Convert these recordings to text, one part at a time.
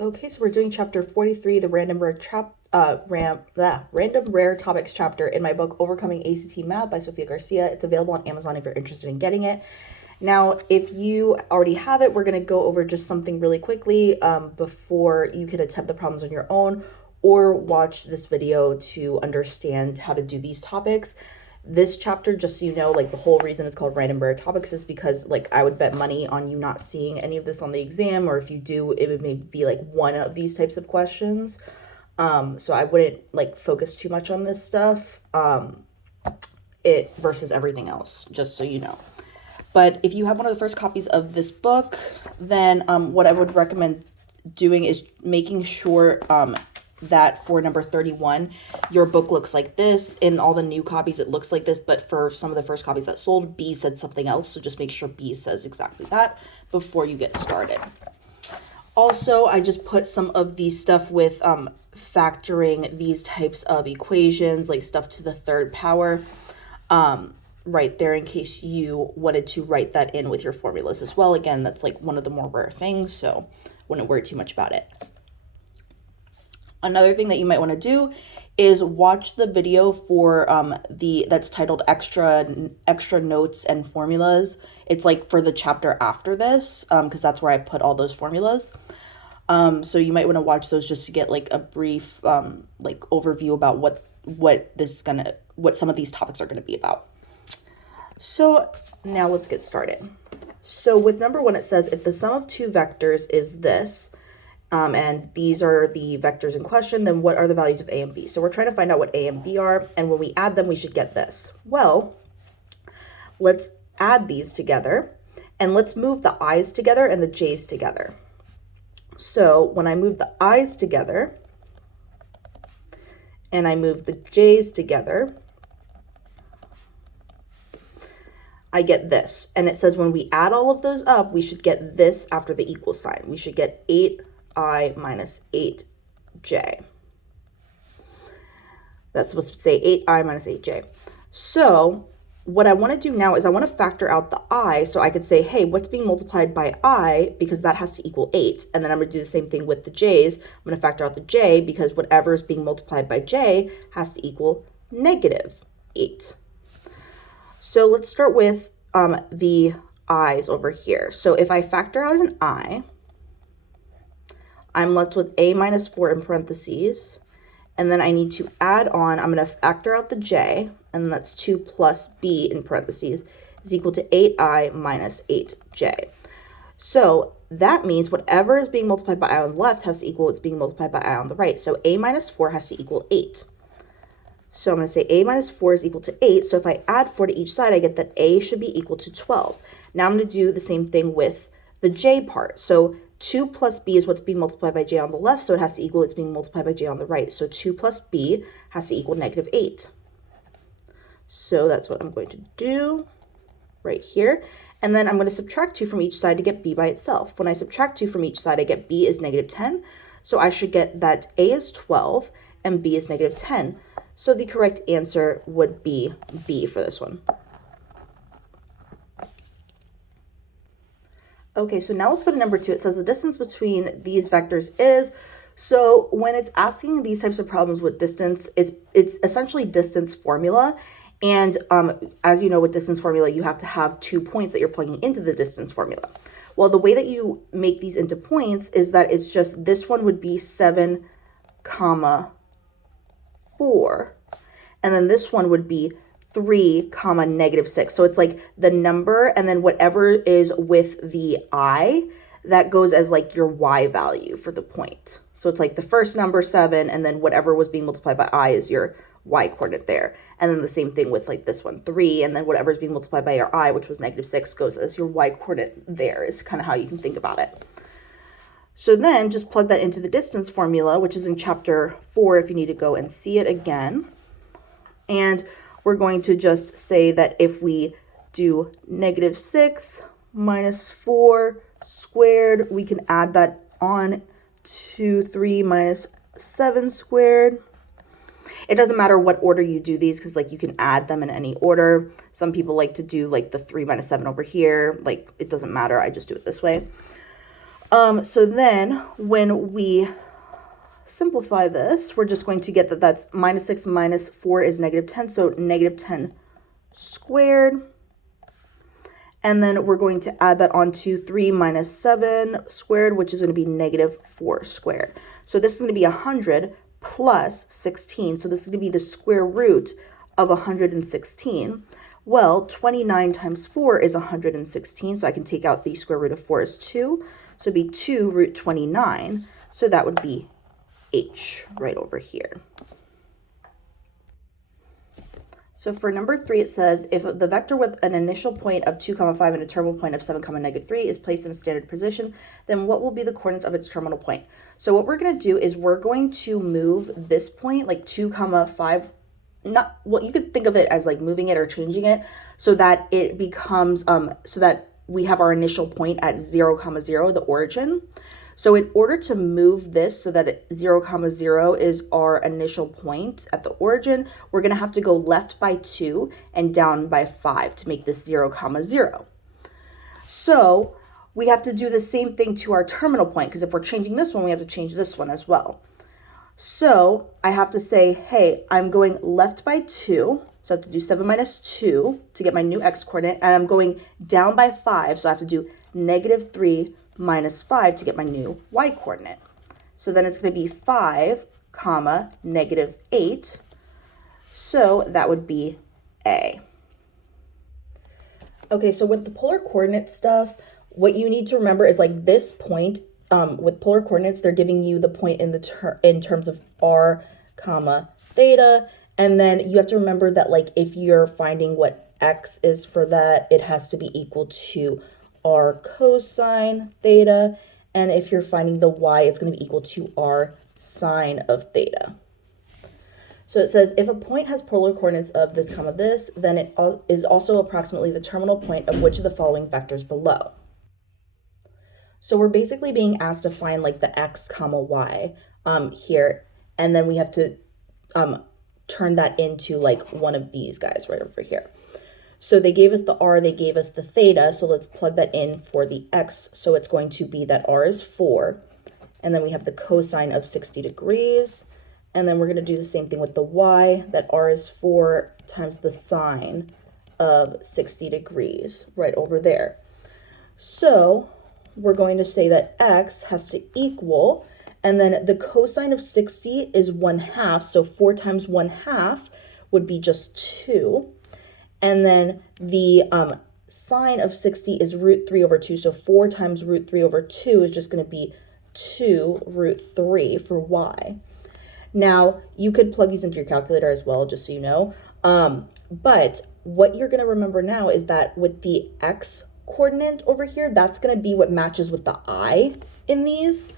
Okay, so we're doing chapter 43, the random rare topics chapter in my book Overcoming ACT Math by Sophia Garcia. It's available on Amazon if you're interested in getting it. Now, if you already have it, we're going to go over just something really quickly before you can attempt the problems on your own or watch this video to understand how to do these topics. This chapter, just so you know, like the whole reason it's called random rare topics is because like I would bet money on you not seeing any of this on the exam, or if you do, it would maybe be like one of these types of questions. So I wouldn't like focus too much on this stuff. It versus everything else, just so you know. But if you have one of the first copies of this book, then what I would recommend doing is making sure that for number 31, your book looks like this. In all the new copies, it looks like this, but for some of the first copies that sold, B said something else, so just make sure B says exactly that before you get started. Also, I just put some of these stuff with factoring these types of equations, like stuff to the third power, right there in case you wanted to write that in with your formulas as well. Again, that's like one of the more rare things, so wouldn't worry too much about it. Another thing that you might want to do is watch the video for that's titled extra notes and formulas. It's like for the chapter after this, because that's where I put all those formulas. So you might want to watch those just to get like a brief like overview about what some of these topics are going to be about. So now let's get started. So with number 1, it says if the sum of two vectors is this, and these are the vectors in question, then what are the values of A and B? So we're trying to find out what A and B are, and when we add them, we should get this. Well, let's add these together, and let's move the I's together and the J's together. So when I move the I's together, and I move the J's together, I get this. And it says when we add all of those up, we should get this after the equal sign. We should get 8I minus 8J. That's supposed to say 8I minus 8J. So what I want to do now is I want to factor out the I, so I could say, hey, what's being multiplied by I, because that has to equal 8. And then I'm going to do the same thing with the J's. I'm going to factor out the J, because whatever is being multiplied by J has to equal negative 8. So let's start with the I's over here. So if I factor out an I, I'm left with A minus 4 in parentheses. And then I need to add on, I'm going to factor out the J, and that's 2 plus B in parentheses is equal to 8I minus 8J. So that means whatever is being multiplied by I on the left has to equal what's being multiplied by I on the right. So A minus 4 has to equal 8. So I'm going to say A minus 4 is equal to 8. So if I add 4 to each side, I get that A should be equal to 12. Now I'm going to do the same thing with the J part. So 2 plus B is what's being multiplied by J on the left, so it has to equal what's being multiplied by J on the right. So 2 plus B has to equal negative 8. So that's what I'm going to do right here. And then I'm going to subtract 2 from each side to get B by itself. When I subtract 2 from each side, I get B is negative 10. So I should get that A is 12 and B is negative 10. So the correct answer would be B for this one. Okay, so now let's go to number 2. It says the distance between these vectors is, so when it's asking these types of problems with distance, it's essentially distance formula. And as you know, with distance formula, you have to have 2 points that you're plugging into the distance formula. Well, the way that you make these into points is that it's just, this one would be 7, 4, and then this one would be 3, negative 6. So it's like the number and then whatever is with the I, that goes as like your Y value for the point. So it's like the first number 7, and then whatever was being multiplied by I is your Y coordinate there. And then the same thing with like this one, 3, and then whatever is being multiplied by your I, which was negative 6, goes as your Y coordinate there, is kind of how you can think about it. So then just plug that into the distance formula, which is in chapter 4 if you need to go and see it again. And we're going to just say that if we do negative 6 minus 4 squared, we can add that on to 3 minus 7 squared. It doesn't matter what order you do these, because like you can add them in any order. Some people like to do like the 3 minus 7 over here. Like it doesn't matter. I just do it this way. So then when we simplify this, we're just going to get that that's minus 6 minus 4 is negative 10, so negative 10 squared. And then we're going to add that on to 3 minus 7 squared, which is going to be negative 4 squared. So this is going to be 100 plus 16. So this is going to be the square root of 116. Well, 29 times 4 is 116. So I can take out the square root of 4 is 2. So it'd be 2 root 29. So that would be H right over here. So for number 3, it says, if the vector with an initial point of 2, 5 and a terminal point of 7, negative 3 is placed in a standard position, then what will be the coordinates of its terminal point? So what we're going to do is we're going to move this point, like 2, 5, not, well, you could think of it as like moving it or changing it so that it becomes, so that we have our initial point at 0, 0, the origin. So in order to move this so that 0, 0 is our initial point at the origin, we're going to have to go left by 2 and down by 5 to make this 0, 0. So we have to do the same thing to our terminal point, because if we're changing this one, we have to change this one as well. So I have to say, hey, I'm going left by 2. So I have to do 7 minus 2 to get my new x coordinate. And I'm going down by 5. So I have to do negative 3 minus 5 to get my new y coordinate. So then it's going to be 5, negative 8. So that would be A. Okay, so with the polar coordinate stuff, what you need to remember is like this point, with polar coordinates, they're giving you the point in the in terms of r, theta, and then you have to remember that like if you're finding what x is for that, it has to be equal to r cosine theta, and if you're finding the y, it's going to be equal to r sine of theta. So it says if a point has polar coordinates of this, this, then it is also approximately the terminal point of which of the following vectors below. So we're basically being asked to find like the x, y here, and then we have to turn that into like one of these guys right over here. So they gave us the r, they gave us the theta, so let's plug that in for the x. So it's going to be that r is 4, and then we have the cosine of 60 degrees, and then we're going to do the same thing with the y, that r is 4 times the sine of 60 degrees right over there. So we're going to say that x has to equal, and then the cosine of 60 is 1/2, so 4 times 1/2 would be just 2. And then the sine of 60 is root 3 over 2. So 4 times root 3 over 2 is just going to be 2 root 3 for y. Now, you could plug these into your calculator as well, just so you know. But what you're going to remember now is that with the x coordinate over here, that's going to be what matches with the I in these.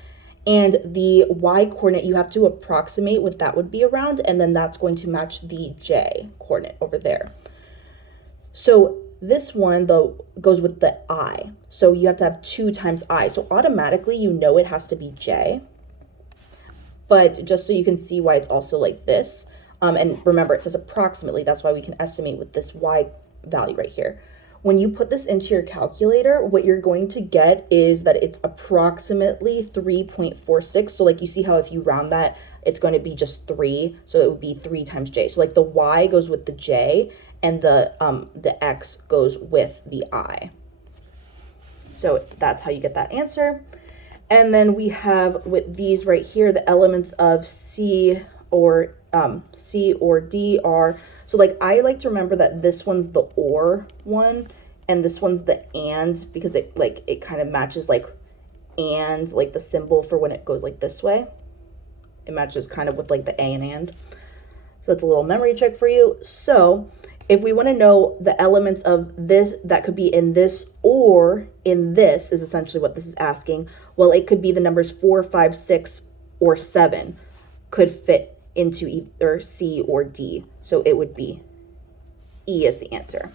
And the y coordinate, you have to approximate what that would be around. And then that's going to match the j coordinate over there. So this one, though, goes with the I. So you have to have 2 times I. So automatically, you know it has to be j. But just so you can see why it's also like this. And remember, it says approximately. That's why we can estimate with this y value right here. When you put this into your calculator, what you're going to get is that it's approximately 3.46. So like you see how if you round that, it's going to be just 3. So it would be 3 times j. So like the y goes with the j, and the x goes with the I. So that's how you get that answer. And then we have with these right here, the elements of C or D are, so like I like to remember that this one's the or one, and this one's the and, because it kind of matches like and, like the symbol for when it goes like this way. It matches kind of with like the a and. So that's a little memory check for you. So if we want to know the elements of this that could be in this or in this is essentially what this is asking. Well, it could be the numbers 4, 5, 6, or 7 could fit into either C or D. So it would be E as the answer.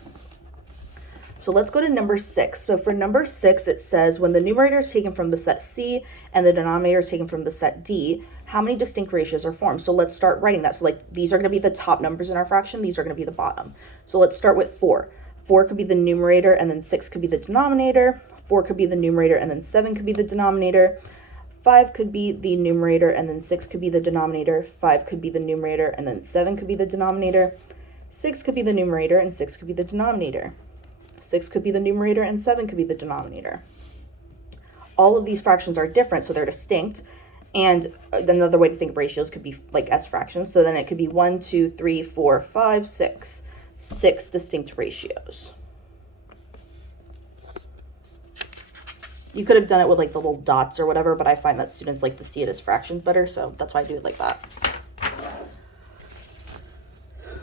So let's go to number 6. So for number 6, it says when the numerator is taken from the set C and the denominator is taken from the set D, how many distinct ratios are formed? So let's start writing that. So like these are going to be the top numbers in our fraction. These are going to be the bottom. So let's start with 4. 4 could be the numerator, and then 6 could be the denominator. 4 could be the numerator, and then 7 could be the denominator. 5 could be the numerator, and then 6 could be the denominator. 5 could be the numerator, and then 7 could be the denominator. 6 could be the numerator, and 6 could be the denominator. 6 could be the numerator, and 7 could be the denominator. All of these fractions are different, so they're distinct. And another way to think of ratios could be like S fractions. So then it could be 1, 2, 3, 4, 5, 6. 6 distinct ratios. You could have done it with like the little dots or whatever, but I find that students like to see it as fractions better, so that's why I do it like that.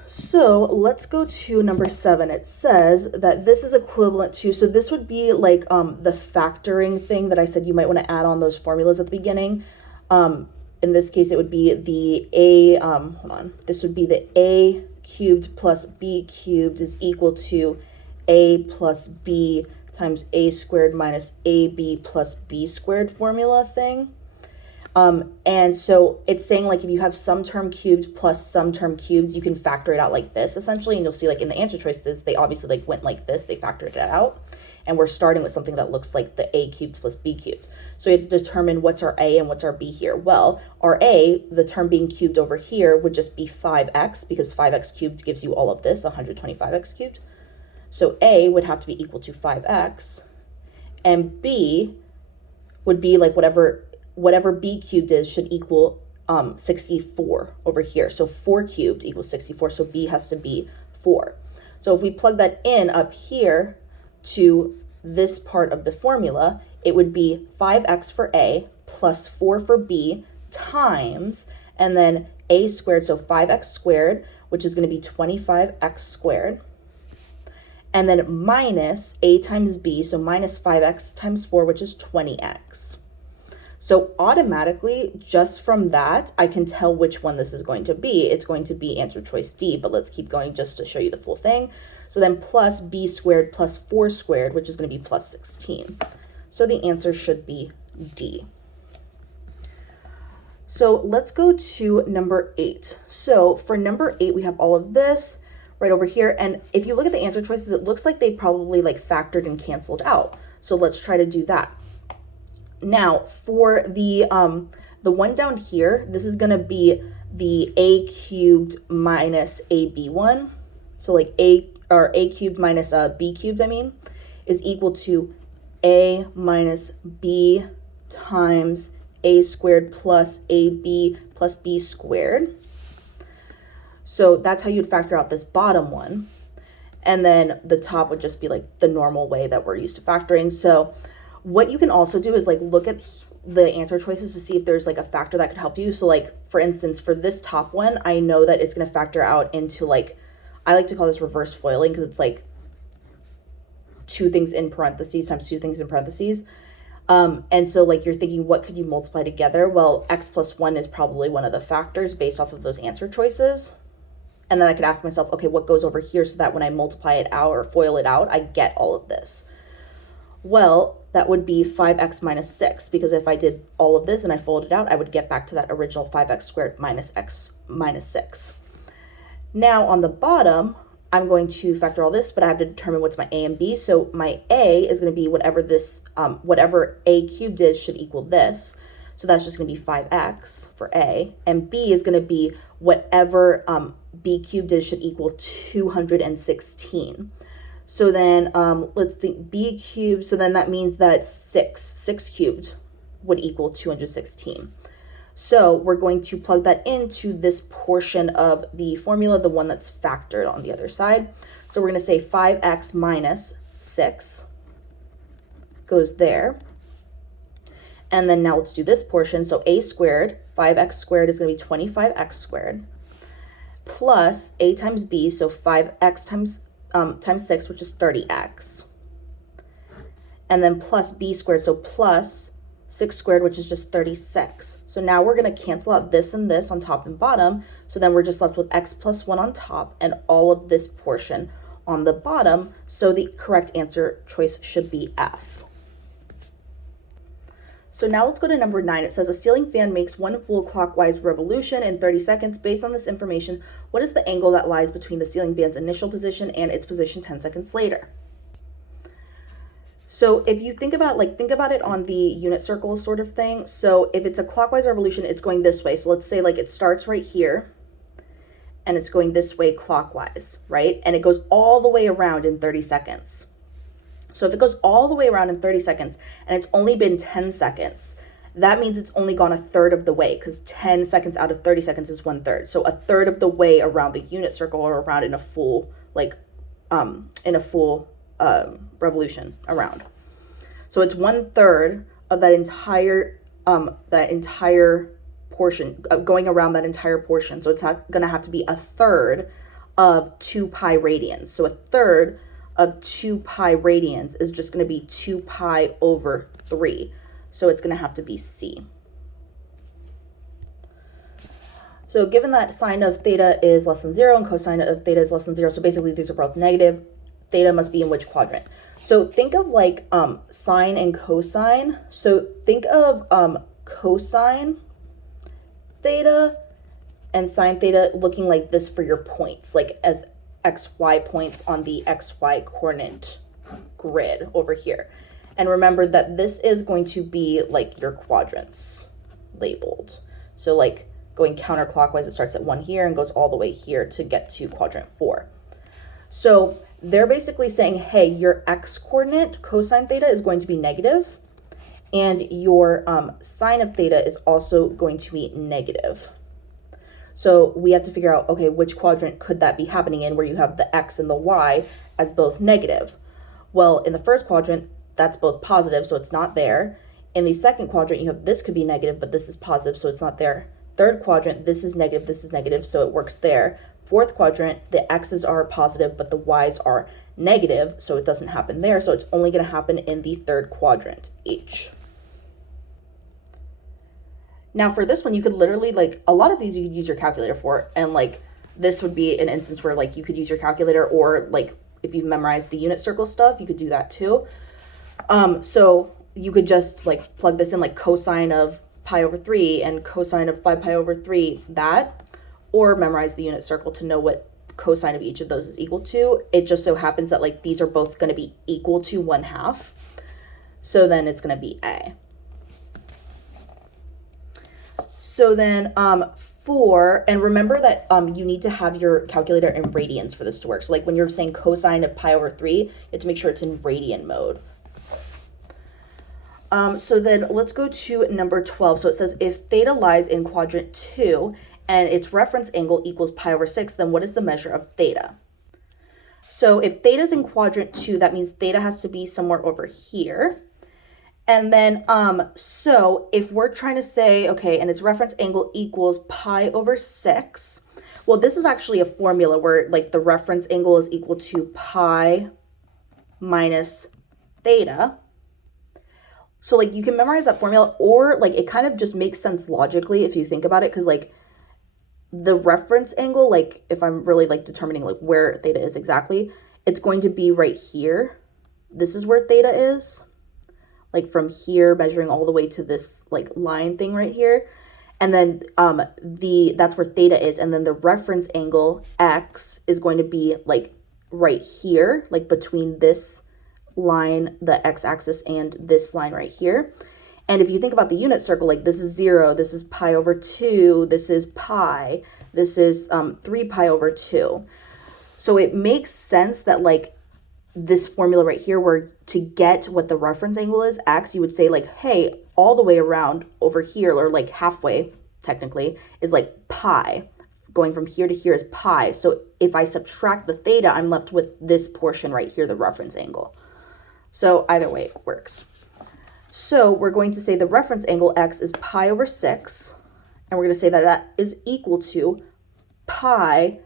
So let's go to number 7. It says that this is equivalent to, so this would be like the factoring thing that I said you might want to add on those formulas at the beginning. In this case, it would be the this would be the a cubed plus b cubed is equal to a plus b times a squared minus ab plus b squared formula thing. And so it's saying like if you have some term cubed plus some term cubed, you can factor it out like this essentially. And you'll see like in the answer choices, they obviously like went like this, they factored it out. And we're starting with something that looks like the a cubed plus b cubed. So we have to determine what's our a and what's our b here. Well, our a, the term being cubed over here, would just be 5x, because 5x cubed gives you all of this, 125x cubed. So a would have to be equal to 5x, and b would be like whatever b cubed is should equal 64 over here. So 4 cubed equals 64, so b has to be 4. So if we plug that in up here to this part of the formula, it would be 5x for a plus 4 for b times, and then a squared, so 5x squared, which is going to be 25x squared, and then minus a times b, so minus 5x times 4, which is 20x. So automatically, just from that, I can tell which one this is going to be. It's going to be answer choice D, but let's keep going just to show you the full thing. So then plus b squared plus 4 squared, which is going to be plus 16. So the answer should be D. So let's go to number 8. So for number 8, we have all of this right over here. And if you look at the answer choices, it looks like they probably like factored and canceled out. So let's try to do that. Now for the one down here, this is going to be the a cubed minus ab1. So like a cubed minus b cubed, is equal to a minus b times a squared plus ab plus b squared. So that's how you'd factor out this bottom one. And then the top would just be like the normal way that we're used to factoring. So what you can also do is like look at the answer choices to see if there's like a factor that could help you. So like, for instance, for this top one, I know that it's going to factor out into like, I like to call this reverse foiling because it's like 2 things in parentheses times 2 things in parentheses. And so like you're thinking, what could you multiply together? Well, x plus 1 is probably one of the factors based off of those answer choices. And then I could ask myself, okay, what goes over here so that when I multiply it out or FOIL it out, I get all of this? Well, that would be 5x minus 6, because if I did all of this and I folded it out, I would get back to that original 5x squared minus x minus 6. Now on the bottom, I'm going to factor all this, but I have to determine what's my a and b. So my a is going to be whatever this, whatever a cubed is should equal this. So that's just going to be 5x for a, and b is going to be whatever b cubed is should equal 216. So then let's think b cubed. So then that means that 6 cubed would equal 216. So we're going to plug that into this portion of the formula, the one that's factored on the other side. So we're going to say 5x minus 6 goes there. And then now let's do this portion. So a squared, 5x squared is going to be 25x squared, plus a times b, so 5x times 6, which is 30x. And then plus b squared, so plus 6 squared, which is just 36. So now we're going to cancel out this and this on top and bottom. So then we're just left with x plus 1 on top and all of this portion on the bottom. So the correct answer choice should be F. So now let's go to number 9. It says a ceiling fan makes 1 full clockwise revolution in 30 seconds. Based on this information, what is the angle that lies between the ceiling fan's initial position and its position 10 seconds later? So if you think about it on the unit circle sort of thing. So if it's a clockwise revolution, it's going this way. So let's say like it starts right here and it's going this way clockwise, right? And it goes all the way around in 30 seconds. So if it goes all the way around in 30 seconds and it's only been 10 seconds, that means it's only gone a third of the way, because 10 seconds out of 30 seconds is 1/3. So a third of the way around the unit circle, or around in a full, revolution around. So it's 1/3 of that entire portion, going around that entire portion. So it's going to have to be a third of 2 pi radians. So a third of 2 pi radians is just going to be 2 pi over 3. So it's going to have to be C. So given that sine of theta is less than 0 and cosine of theta is less than 0, so basically these are both negative, theta must be in which quadrant? So think of like sine and cosine. So think of cosine theta and sine theta looking like this for your points, like as xy points on the xy coordinate grid over here. And remember that this is going to be like your quadrants labeled. So like going counterclockwise, it starts at 1 here and goes all the way here to get to quadrant 4. So they're basically saying, hey, your x coordinate, cosine theta, is going to be negative, and your sine of theta is also going to be negative. So we have to figure out, okay, which quadrant could that be happening in, where you have the x and the y as both negative? Well, in the first quadrant, that's both positive, so it's not there. In the second quadrant, you have this could be negative, but this is positive, so it's not there. Third quadrant, this is negative, so it works there. Fourth quadrant, the x's are positive, but the y's are negative, so it doesn't happen there. So it's only going to happen in the third quadrant, H. Now for this one, you could literally, like, a lot of these you could use your calculator for, and like this would be an instance where like you could use your calculator, or like if you've memorized the unit circle stuff, you could do that too. So you could just like plug this in, like cosine of pi over 3 and cosine of 5 pi over 3, that, or memorize the unit circle to know what cosine of each of those is equal to. It just so happens that like these are both going to be equal to 1/2. So then it's going to be A. So then and remember that you need to have your calculator in radians for this to work. So like when you're saying cosine of pi over 3, you have to make sure it's in radian mode. So then let's go to number 12. So it says if theta lies in quadrant 2 and its reference angle equals pi over 6, then what is the measure of theta? So if theta is in quadrant 2, that means theta has to be somewhere over here. And then, so if we're trying to say, okay, and its reference angle equals pi over 6, well, this is actually a formula where like the reference angle is equal to pi minus theta. So like you can memorize that formula, or like it kind of just makes sense logically if you think about it, because like the reference angle, like if I'm really like determining like where theta is exactly, it's going to be right here. This is where theta is, like from here measuring all the way to this like line thing right here. And then that's where theta is, and then the reference angle x is going to be like right here, like between this line, the x-axis, and this line right here. And if you think about the unit circle, like this is 0, this is pi over 2, this is pi, this is 3 pi over 2. So it makes sense that like this formula right here, where to get what the reference angle is, x, you would say like, hey, all the way around over here, or like halfway technically, is like pi. Going from here to here is pi. So if I subtract the theta, I'm left with this portion right here, the reference angle. So either way it works. So we're going to say the reference angle x is pi over 6, and we're going to say that that is equal to pi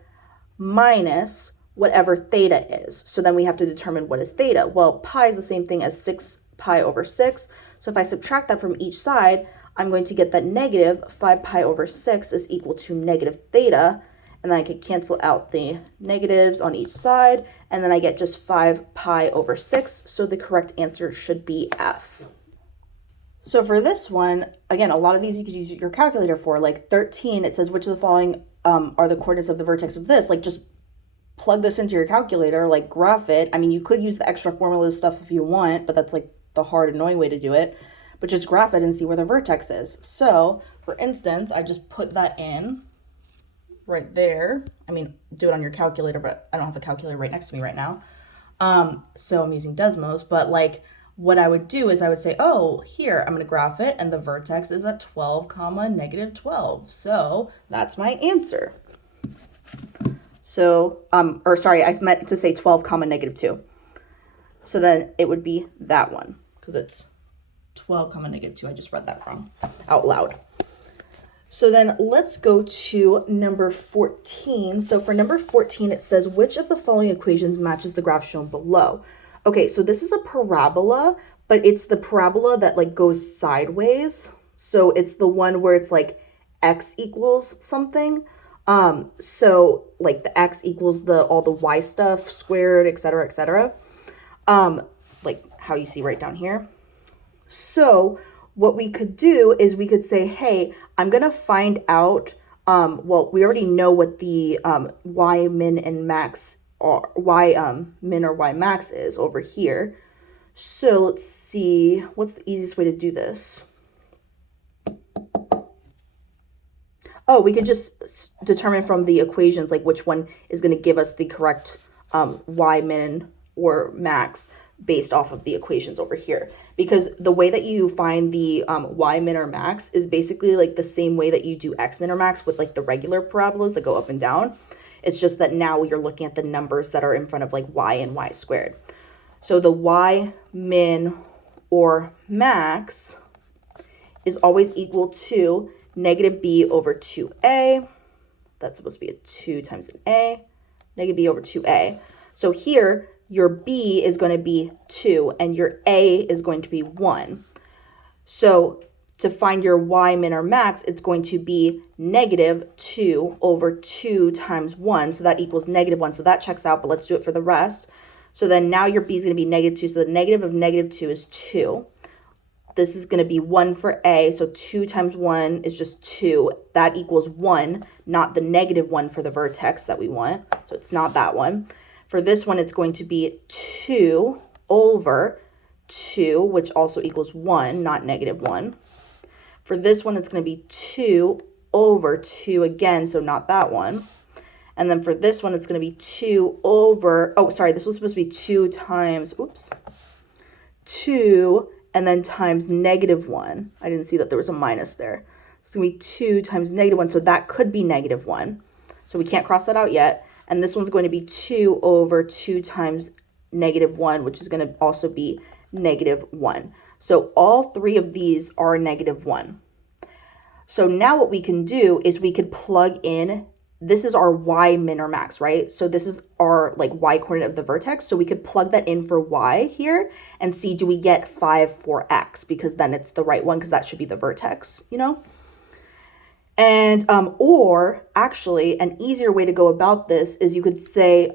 minus whatever theta is. So then we have to determine what is theta. Well, pi is the same thing as 6 pi over 6. So if I subtract that from each side, I'm going to get that negative 5 pi over 6 is equal to negative theta. And then I could cancel out the negatives on each side, and then I get just 5 pi over 6. So the correct answer should be F. So for this one, again, a lot of these you could use your calculator for. Like 13, it says which of the following are the coordinates of the vertex of this? Like just plug this into your calculator, like graph it. I mean, you could use the extra formula stuff if you want, but that's like the hard, annoying way to do it. But just graph it and see where the vertex is. So, for instance, I just put that in right there. I mean, do it on your calculator, but I don't have a calculator right next to me right now. So I'm using Desmos, but like what I would do is I would say, oh, here, I'm going to graph it, and the vertex is at 12, comma, negative 12. So that's my answer. So, or sorry, I meant to say 12, comma, negative 2. So then it would be that one, because it's 12, comma, negative 2. I just read that wrong out loud. So then let's go to number 14. So for number 14, it says, which of the following equations matches the graph shown below? Okay, so this is a parabola, but it's the parabola that like goes sideways. So it's the one where it's like x equals something. So like the x equals all the y stuff squared, etc., etc. Like how you see right down here. So what we could do is we could say, hey, I'm going to find out, well, we already know what the y min and max are, y min or y max is over here. So let's see, what's the easiest way to do this? Oh, we could just determine from the equations, like which one is going to give us the correct y min or max based off of the equations over here. Because the way that you find the y min or max is basically like the same way that you do x min or max with like the regular parabolas that go up and down. It's just that now you're looking at the numbers that are in front of like y and y squared. So the y min or max is always equal to negative b over 2a. That's supposed to be a 2 times an a. Negative b over 2a. So here, your b is going to be 2 and your a is going to be 1. So to find your y min or max, it's going to be negative 2 over 2 times 1. So that equals negative 1. So that checks out, but let's do it for the rest. So then now your b is going to be negative 2. So the negative of negative 2 is 2. This is going to be 1 for a. So 2 times 1 is just 2. That equals 1, not the negative 1 for the vertex that we want. So it's not that one. For this one, it's going to be 2 over 2, which also equals 1, not negative 1. For this one, it's going to be 2 over 2 again, so not that one. And then for this one, it's going to be 2 over, oh, sorry, this was supposed to be 2 times, 2 and then times negative 1. I didn't see that there was a minus there. It's going to be 2 times negative 1, so that could be negative 1. So we can't cross that out yet. And this one's going to be 2 over 2 times negative 1, which is going to also be negative 1. So all three of these are negative 1. So now what we can do is we could plug in, this is our y min or max, right? So this is our like y coordinate of the vertex. So we could plug that in for y here and see, do we get 5 for x? Because then it's the right one, because that should be the vertex, you know? And, or actually an easier way to go about this is you could say,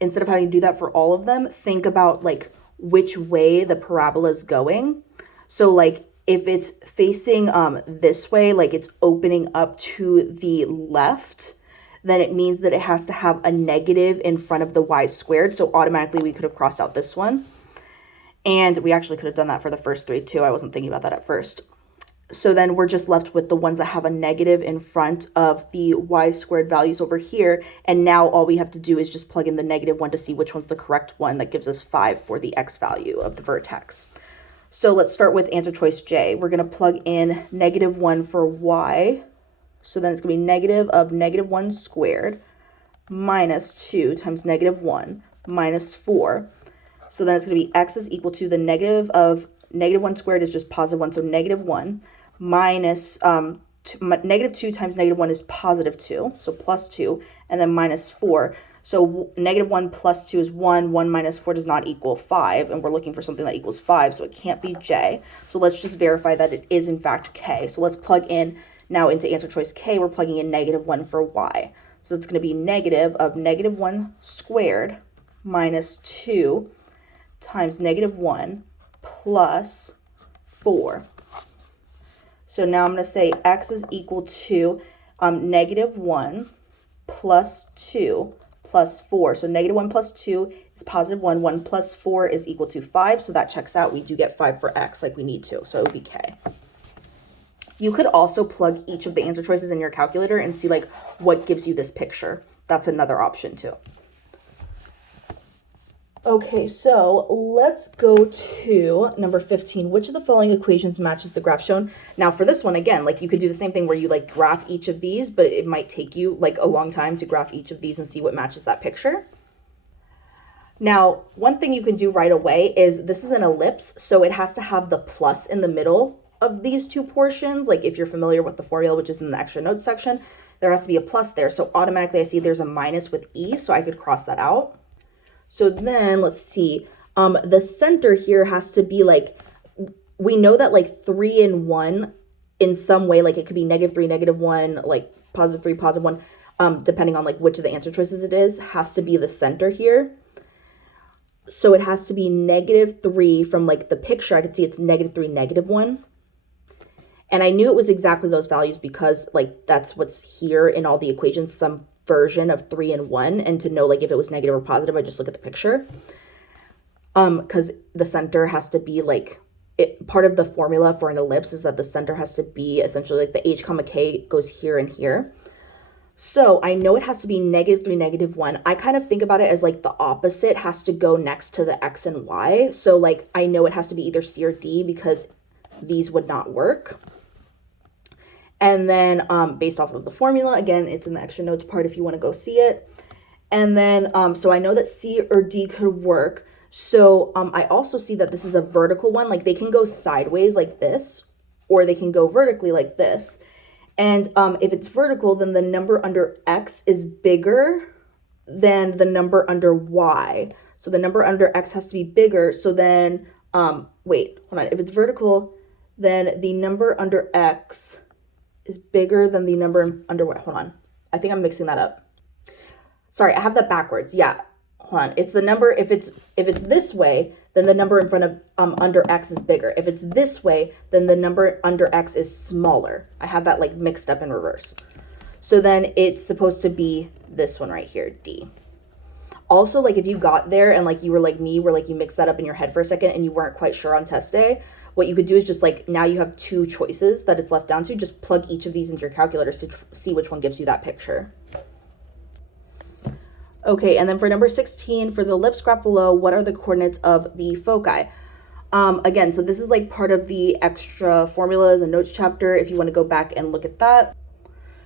instead of having to do that for all of them, think about like which way the parabola is going. So like if it's facing, this way, like it's opening up to the left, then it means that it has to have a negative in front of the y squared. So automatically we could have crossed out this one. And we actually could have done that for the first three too. I wasn't thinking about that at first. So then we're just left with the ones that have a negative in front of the y squared values over here. And now all we have to do is just plug in the negative one to see which one's the correct one. That gives us 5 for the x value of the vertex. So let's start with answer choice J. We're going to plug in negative 1 for y. So then it's going to be negative of negative 1 squared minus 2 times negative 1 minus 4. So then it's going to be x is equal to the negative of negative 1 squared is just positive 1. So negative 1 minus negative 2 times negative 1 is positive 2. So plus 2 and then minus 4. So negative 1 plus 2 is 1. 1 minus 4 does not equal 5. And we're looking for something that equals 5. So it can't be J. So let's just verify that it is in fact K. So let's plug in now into answer choice K. We're plugging in negative 1 for Y. So it's going to be negative of negative 1 squared minus 2 times negative 1 plus 4. So now I'm going to say x is equal to negative 1 plus 2 plus 4. So negative 1 plus 2 is positive 1. 1 plus 4 is equal to 5. So that checks out. We do get 5 for x like we need to. So it would be k. You could also plug each of the answer choices in your calculator and see like what gives you this picture. That's another option too. Okay, so let's go to number 15. Which of the following equations matches the graph shown? Now for this one, again, like you could do the same thing where you like graph each of these, but it might take you like a long time to graph each of these and see what matches that picture. Now, one thing you can do right away is this is an ellipse, so it has to have the plus in the middle of these two portions. Like if you're familiar with the formula, which is in the extra notes section, there has to be a plus there. So automatically I see there's a minus with E, so I could cross that out. So then let's see, the center here has to be like, we know that like 3 and 1 in some way, like it could be negative 3, negative 1, like positive 3, positive 1, depending on like which of the answer choices it is, has to be the center here. So it has to be negative 3 from like the picture. I could see it's negative 3, negative 1. And I knew it was exactly those values because like that's what's here in all the equations, some version of 3 and 1, and to know like if it was negative or positive, I just look at the picture. Because the center has to be like, part of the formula for an ellipse is that the center has to be essentially like the h comma k goes here and here. So I know it has to be negative 3, negative 1. I kind of think about it as like the opposite has to go next to the x and y. So like I know it has to be either C or D because these would not work. And then based off of the formula, again, it's in the extra notes part if you want to go see it. And then, so I know that C or D could work. So I also see that this is a vertical one. Like they can go sideways like this, or they can go vertically like this. And if it's vertical, then the number under X is bigger than the number under Y. So the number under X has to be bigger. So then, wait, hold on. If it's vertical, then the number under X is bigger than the number under what? Hold on. I think I'm mixing that up. Sorry, I have that backwards. Yeah. Hold on. It's the number, if it's this way, then the number in front of under X is bigger. If it's this way, then the number under X is smaller. I have that like mixed up in reverse. So then it's supposed to be this one right here, D. Also, like if you got there and like you were like me, where like you mixed that up in your head for a second and you weren't quite sure on test day, what you could do is just like, now you have two choices that it's left down to, just plug each of these into your calculator to see which one gives you that picture. Okay, and then for number 16, for the ellipse graph below, what are the coordinates of the foci? Again, so this is like part of the extra formulas and notes chapter if you want to go back and look at that.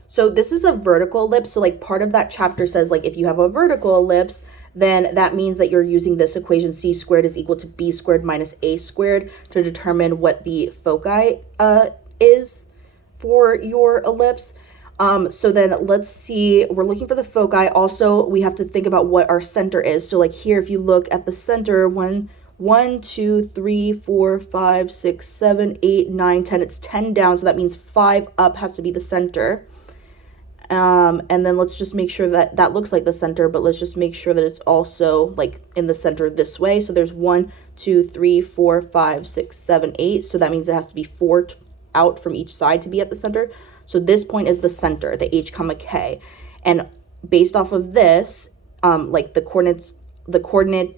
So this is a vertical ellipse. So like part of that chapter says like if you have a vertical ellipse, then that means that you're using this equation c squared is equal to b squared minus a squared to determine what the foci is for your ellipse. So then let's see, we're looking for the foci. Also, we have to think about what our center is. So like here, if you look at the center, 1, 2, 3, 4, 5, 6, 7, 8, 9, 10, it's 10 down. So that means 5 up has to be the center. And then let's just make sure that that looks like the center, but let's just make sure that it's also like in the center this way. So there's 1, 2, 3, 4, 5, 6, 7, 8. So that means it has to be 4 out from each side to be at the center. So this point is the center, the h comma k. And based off of this, like the coordinate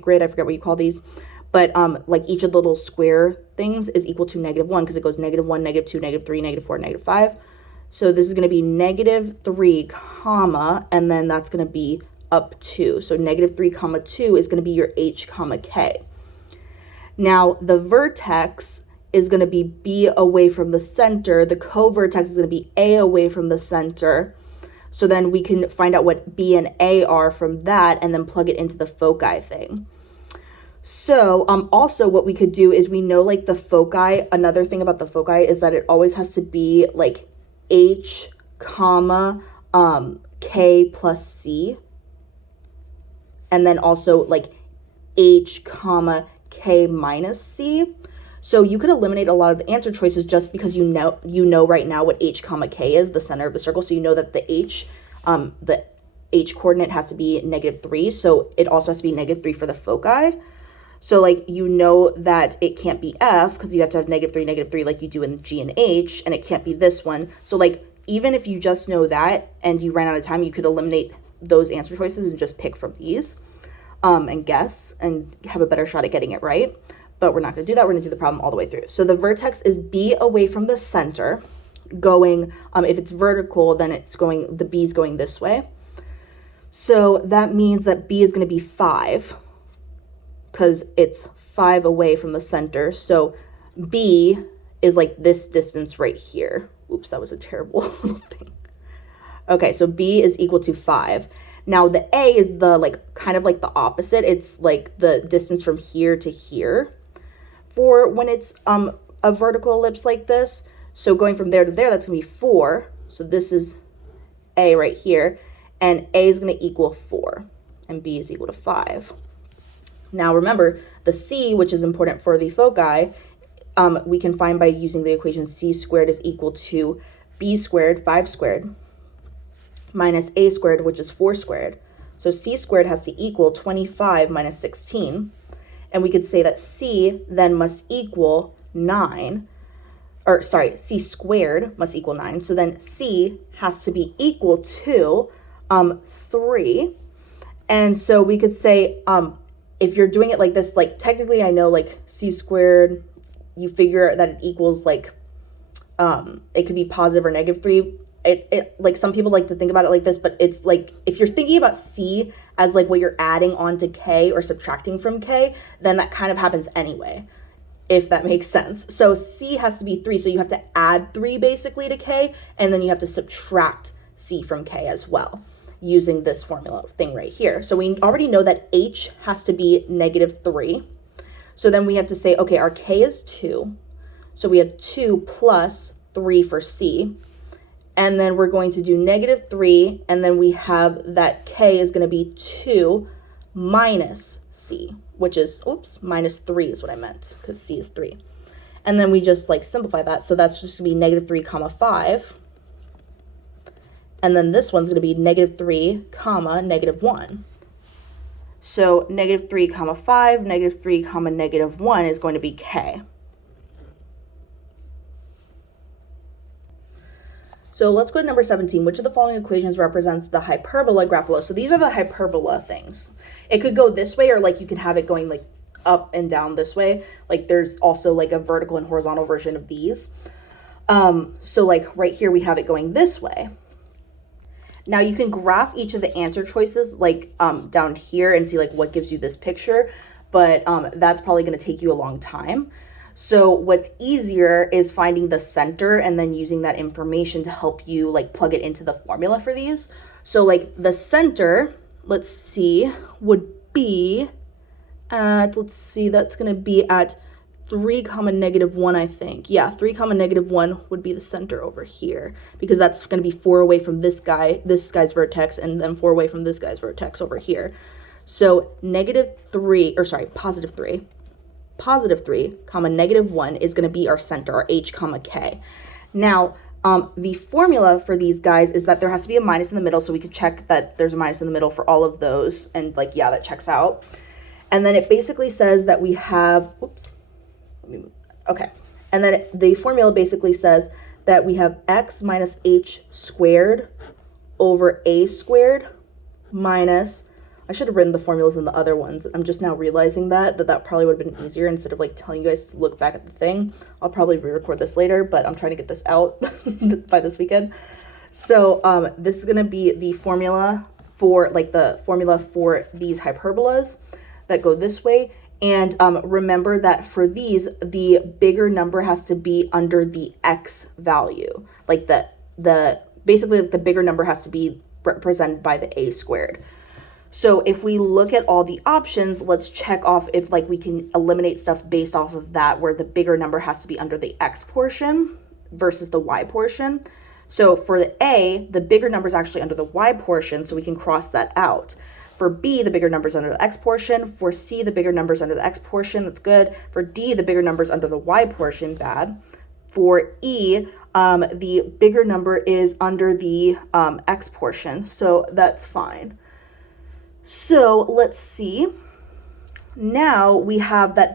grid, I forget what you call these, but like each of the little square things is equal to -1 because it goes -1, -2, -3, -4, -5. So this is going to be -3 comma, and then that's going to be up 2. So -3 comma 2 is going to be your h comma k. Now the vertex is going to be B away from the center. The co-vertex is going to be A away from the center. So then we can find out what B and A are from that and then plug it into the foci thing. So also what we could do is we know like the foci, another thing about the foci is that it always has to be like H comma K plus C. And then also like H comma K minus C. So you could eliminate a lot of the answer choices just because you know right now what h comma k is, the center of the circle. So you know that the h coordinate has to be -3. So it also has to be -3 for the foci. So like you know that it can't be F because you have to have -3, -3 like you do in G and H, and it can't be this one. So like even if you just know that and you ran out of time, you could eliminate those answer choices and just pick from these and guess and have a better shot at getting it right. But we're not going to do that. We're going to do the problem all the way through. So the vertex is B away from the center, going, if it's vertical, then it's going, the B is going this way. So that means that B is going to be 5 because it's 5 away from the center. So B is like this distance right here. Oops, that was a terrible thing. Okay, so B is equal to 5. Now the A is the like kind of like the opposite. It's like the distance from here to here for when it's a vertical ellipse like this. So going from there to there, that's gonna be 4. So this is A right here, and A is gonna equal 4, and B is equal to 5. Now remember, the C, which is important for the foci, we can find by using the equation C squared is equal to B squared, 5 squared, minus A squared, which is 4 squared. So C squared has to equal 25 minus 16. And we could say that C then must equal 9, or sorry, C squared must equal 9. So then C has to be equal to 3. And so we could say, if you're doing it like this, like technically I know like C squared, you figure that it equals like, it could be positive or negative 3. It like some people like to think about it like this, but it's like if you're thinking about C as like what you're adding on to K or subtracting from K, then that kind of happens anyway, if that makes sense. So C has to be 3, so you have to add 3 basically to K, and then you have to subtract C from K as well using this formula thing right here. So we already know that H has to be negative 3. So then we have to say, okay, our K is 2. So we have 2 plus 3 for C. And then we're going to do negative 3, and then we have that K is going to be 2 minus C, which is, oops, minus 3 is what I meant, because C is 3. And then we just like simplify that. So that's just going to be negative 3 comma 5. And then this one's going to be negative 3 comma negative 1. So negative 3 comma 5, negative 3 comma negative 1 is going to be K. So let's go to number 17. Which of the following equations represents the hyperbola grappolo? So these are the hyperbola things. It could go this way, or like you could have it going like up and down this way. Like there's also like a vertical and horizontal version of these. So like right here, we have it going this way. Now you can graph each of the answer choices like down here and see like what gives you this picture, but that's probably going to take you a long time. So what's easier is finding the center and then using that information to help you like plug it into the formula for these. So like the center, let's see, would be at, let's see, that's going to be at 3 comma negative 1, I think. Yeah, 3 comma negative 1 would be the center over here, because that's going to be 4 away from this guy's vertex, and then 4 away from this guy's vertex over here. So negative 3, or sorry, positive 3 comma negative 1 is going to be our center, our H comma K. Now, the formula for these guys is that there has to be a minus in the middle, so we could check that there's a minus in the middle for all of those, and like, yeah, that checks out. And then it basically says that we have, oops, okay. And then the formula basically says that we have X minus H squared over A squared minus, I should have written the formulas in the other ones. I'm just now realizing that probably would have been easier instead of like telling you guys to look back at the thing. I'll probably re-record this later, but I'm trying to get this out by this weekend. So this is going to be the formula for like the formula for these hyperbolas that go this way. And remember that for these, the bigger number has to be under the X value. Like basically the bigger number has to be represented by the A squared. So if we look at all the options, let's check off if like we can eliminate stuff based off of that, where the bigger number has to be under the X portion versus the Y portion. So for the A, the bigger number is actually under the Y portion, so we can cross that out. For B, the bigger number is under the X portion. For C, the bigger number is under the X portion. That's good. For D, the bigger number is under the Y portion. Bad. For E, the bigger number is under the X portion. So that's fine. So let's see. Now we have that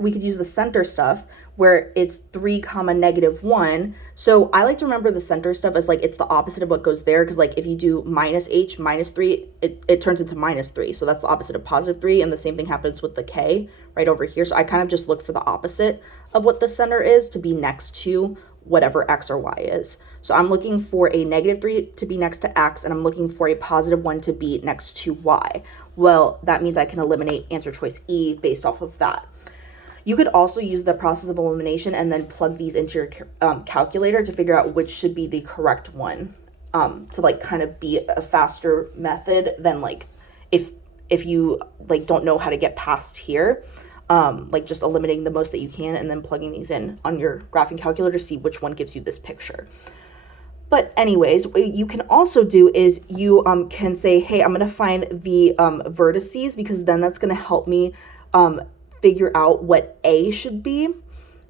we could use the center stuff. where it's 3 comma -1. So I like to remember the center stuff as like it's the opposite of what goes there, because like if you do minus h minus 3, it turns into -3. So that's the opposite of +3, and the same thing happens with the k right over here. So I kind of just look for the opposite of what the center is to be next to whatever x or y is. So I'm looking for a -3 to be next to x, and I'm looking for a +1 to be next to y. Well, that means I can eliminate answer choice E based off of that. You could also use the process of elimination and then plug these into your calculator to figure out which should be the correct one, to like kind of be a faster method than like if you like don't know how to get past here, like just eliminating the most that you can and then plugging these in on your graphing calculator to see which one gives you this picture. But anyways, what you can also do is you can say, hey, I'm going to find the vertices, because then that's going to help me figure out what a should be.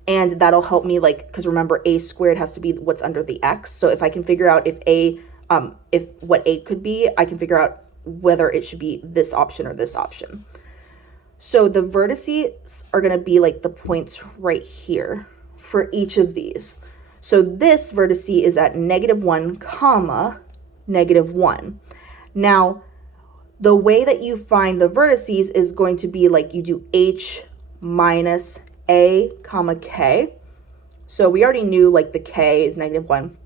And that'll help me, like, because remember, a squared has to be what's under the x. So if I can figure out if what a could be, I can figure out whether it should be this option or this option. So the vertices are going to be like the points right here for each of these. So this vertex is at -1 comma -1. Now, the way that you find the vertices is going to be like you do h minus a comma k. So we already knew like the k is -1.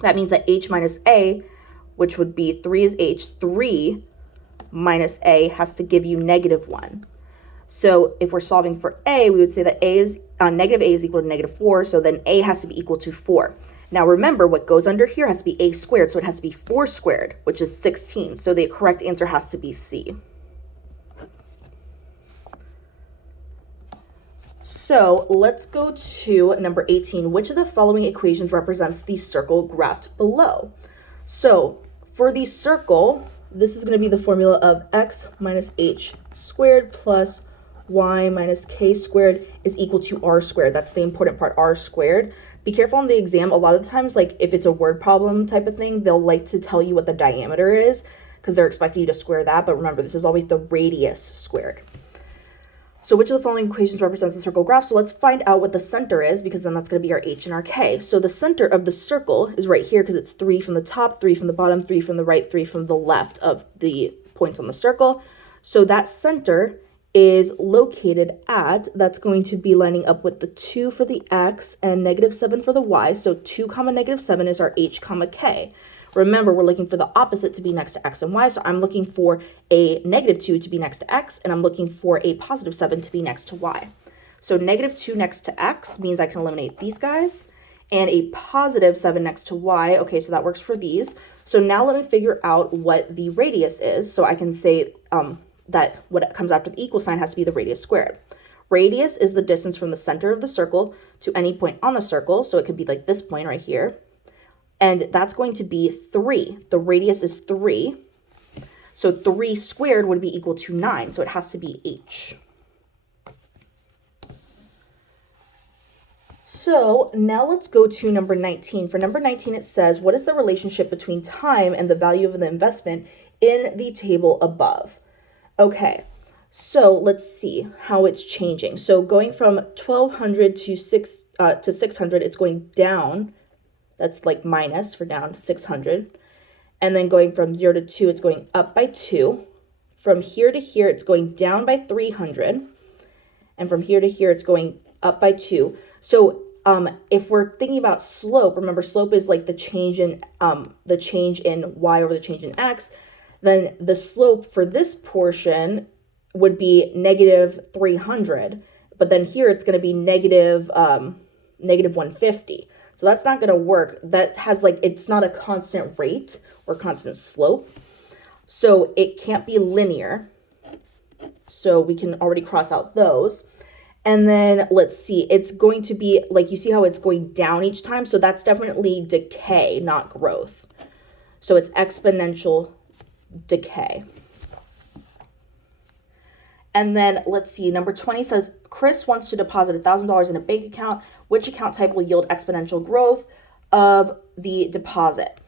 That means that h minus a, which would be 3 is h, 3 minus a has to give you -1. So if we're solving for a, we would say that a is negative a is equal to -4, so then a has to be equal to 4. Now remember, what goes under here has to be a squared, so it has to be 4 squared, which is 16. So the correct answer has to be C. So let's go to number 18. Which of the following equations represents the circle graphed below? So for the circle, this is going to be the formula of x minus h squared plus y minus k squared is equal to r squared. That's the important part, r squared. Be careful on the exam. A lot of the times, like if it's a word problem type of thing, they'll like to tell you what the diameter is because they're expecting you to square that. But remember, this is always the radius squared. So which of the following equations represents the circle graph? So let's find out what the center is, because then that's going to be our h and our k. So the center of the circle is right here because it's 3 from the top, 3 from the bottom, 3 from the right, 3 from the left of the points on the circle. So that center is located at, that's going to be lining up with the 2 for the x and -7 for the y. So 2 comma -7 is our h comma k. Remember, we're looking for the opposite to be next to x and y. So I'm looking for a -2 to be next to x, and I'm looking for a +7 to be next to y. So -2 next to x means I can eliminate these guys, and a +7 next to y. Okay, so that works for these. So now let me figure out what the radius is. So I can say that what comes after the equal sign has to be the radius squared. Radius is the distance from the center of the circle to any point on the circle. So it could be like this point right here. And that's going to be 3. The radius is 3. So 3 squared would be equal to 9. So it has to be h. So now let's go to number 19. For number 19, it says, what is the relationship between time and the value of the investment in the table above? Okay, so let's see how it's changing. So going from 1200 to 600, it's going down. That's like minus for down, 600. And then going from 0 to 2, it's going up by 2. From here to here, it's going down by 300. And from here to here, it's going up by 2. So if we're thinking about slope, remember slope is like the change in y over the change in x. Then the slope for this portion would be -300, but then here it's going to be -150. So that's not going to work. That has like, it's not a constant rate or constant slope. So it can't be linear. So we can already cross out those. And then let's see, it's going to be like, you see how it's going down each time? So that's definitely decay, not growth. So it's exponential decay. And then let's see, number 20 says, Chris wants to deposit $1,000 in a bank account. Which account type will yield exponential growth of the deposit?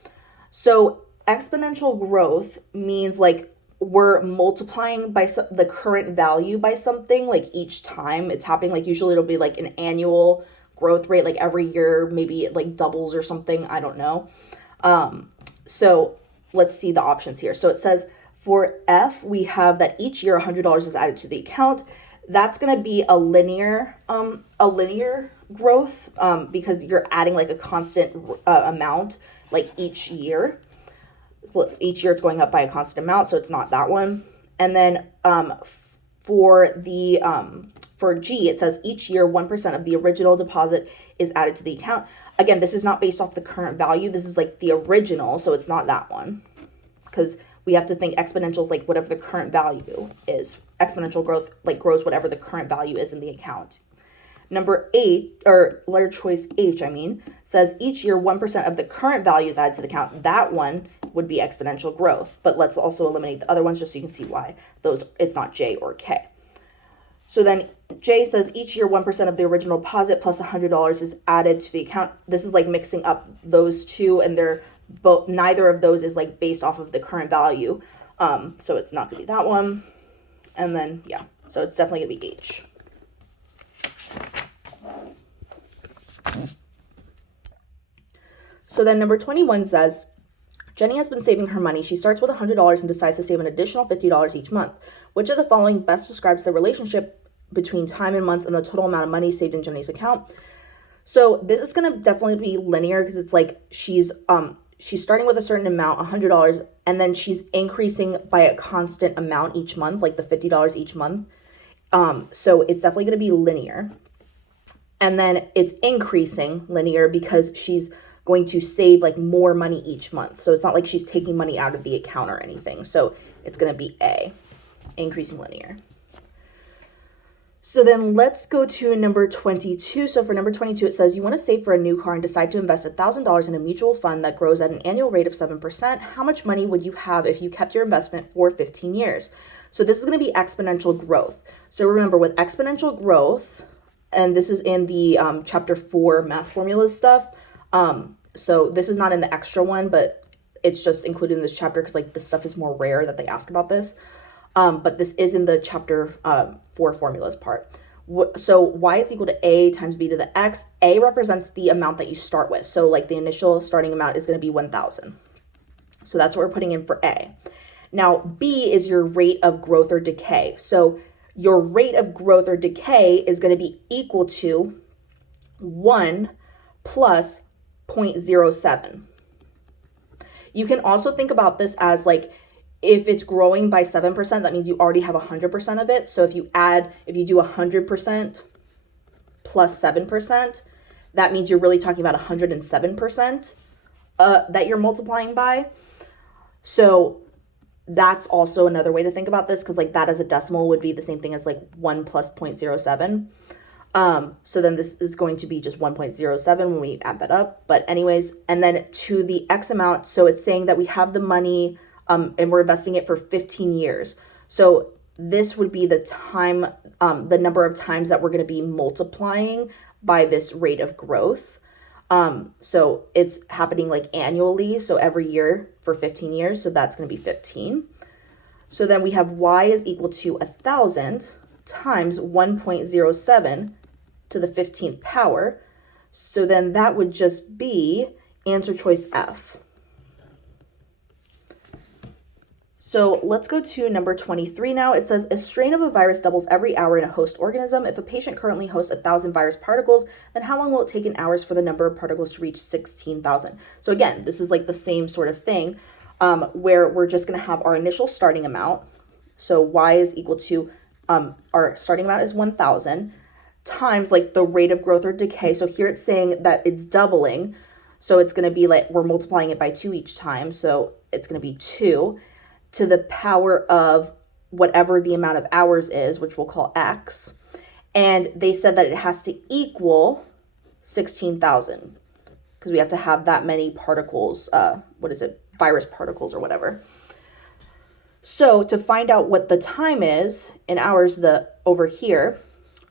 So exponential growth means like we're multiplying by the current value by something, like each time it's happening, like usually it'll be like an annual growth rate, like every year, maybe it like doubles or something, I don't know. So let's see the options here. So it says for F, we have that each year $100 is added to the account. That's going to be a linear growth, because you're adding like a constant amount, like each year. Each year it's going up by a constant amount, so it's not that one. And then for G, it says each year 1% of the original deposit is added to the account. Again, this is not based off the current value. This is like the original, so it's not that one, because we have to think exponentials like whatever the current value is. Exponential growth like grows whatever the current value is in the account. Number 8, or letter choice H, says each year 1% of the current value is added to the account. That one would be exponential growth, but let's also eliminate the other ones just so you can see why it's not J or K. So then J says each year 1% of the original deposit plus $100 is added to the account. This is like mixing up those two, and they're both, neither of those is like based off of the current value. So it's not gonna be that one. And then, yeah, so it's definitely gonna be H. So then number 21 says, Jenny has been saving her money. She starts with $100 and decides to save an additional $50 each month. Which of the following best describes the relationship between time and months and the total amount of money saved in Jenny's account? So this is going to definitely be linear, because it's like she's starting with a certain amount, $100, and then she's increasing by a constant amount each month, like the $50 each month. So it's definitely going to be linear. And then it's increasing linear because she's going to save like more money each month. So it's not like she's taking money out of the account or anything. So it's going to be A, increasing linear. So then let's go to number 22. So for number 22, it says you want to save for a new car and decide to invest $1,000 in a mutual fund that grows at an annual rate of 7%. How much money would you have if you kept your investment for 15 years? So this is going to be exponential growth. So remember, with exponential growth, and this is in the chapter 4 math formulas stuff. So this is not in the extra one, but it's just included in this chapter because like this stuff is more rare that they ask about this. But this is in the chapter 4 formulas part. So y is equal to a times b to the x. A represents the amount that you start with. So like the initial starting amount is going to be 1,000. So that's what we're putting in for A. Now B is your rate of growth or decay. So your rate of growth or decay is going to be equal to 1 plus 0.07. You can also think about this as like, if it's growing by 7%, that means you already have 100% of it. So if you do 100% plus 7%, that means you're really talking about 107% that you're multiplying by. So that's also another way to think about this, because like that as a decimal would be the same thing as like 1 plus 0.07. So then this is going to be just 1.07 when we add that up. But anyways, and then to the X amount, so it's saying that we have the money and we're investing it for 15 years. So this would be the time, the number of times that we're going to be multiplying by this rate of growth. So it's happening like annually. So every year for 15 years. So that's going to be 15. So then we have y is equal to 1,000 times 1.07 to the 15th power. So then that would just be answer choice F. So let's go to number 23 now. It says a strain of a virus doubles every hour in a host organism. If a patient currently hosts 1,000 virus particles, then how long will it take in hours for the number of particles to reach 16,000? So again, this is like the same sort of thing where we're just going to have our initial starting amount. So y is equal to, our starting amount is 1,000 times like the rate of growth or decay. So here it's saying that it's doubling. So it's going to be like we're multiplying it by 2 each time. So it's going to be 2 to the power of whatever the amount of hours is, which we'll call x. And they said that it has to equal 16,000 because we have to have that many particles, virus particles or whatever. So to find out what the time is in hours, over here,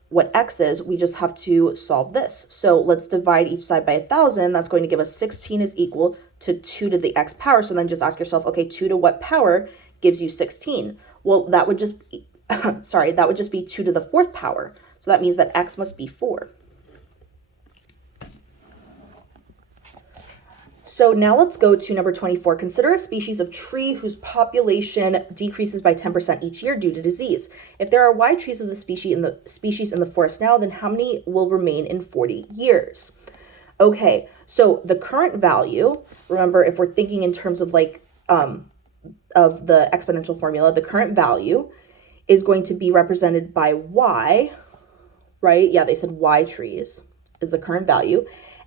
what x is, we just have to solve this. So let's divide each side by 1,000. That's going to give us 16 is equal to 2 to the x power. So then just ask yourself, okay, 2 to what power gives you 16. Well, that would just be, sorry, that would just be 2 to the 4th power. So that means that x must be 4. So now let's go to number 24. Consider a species of tree whose population decreases by 10% each year due to disease. If there are Y trees of the species in the forest now, then how many will remain in 40 years? Okay, so the current value, remember if we're thinking in terms of like of the exponential formula, the current value is going to be represented by Y, right? Yeah, they said Y trees is the current value.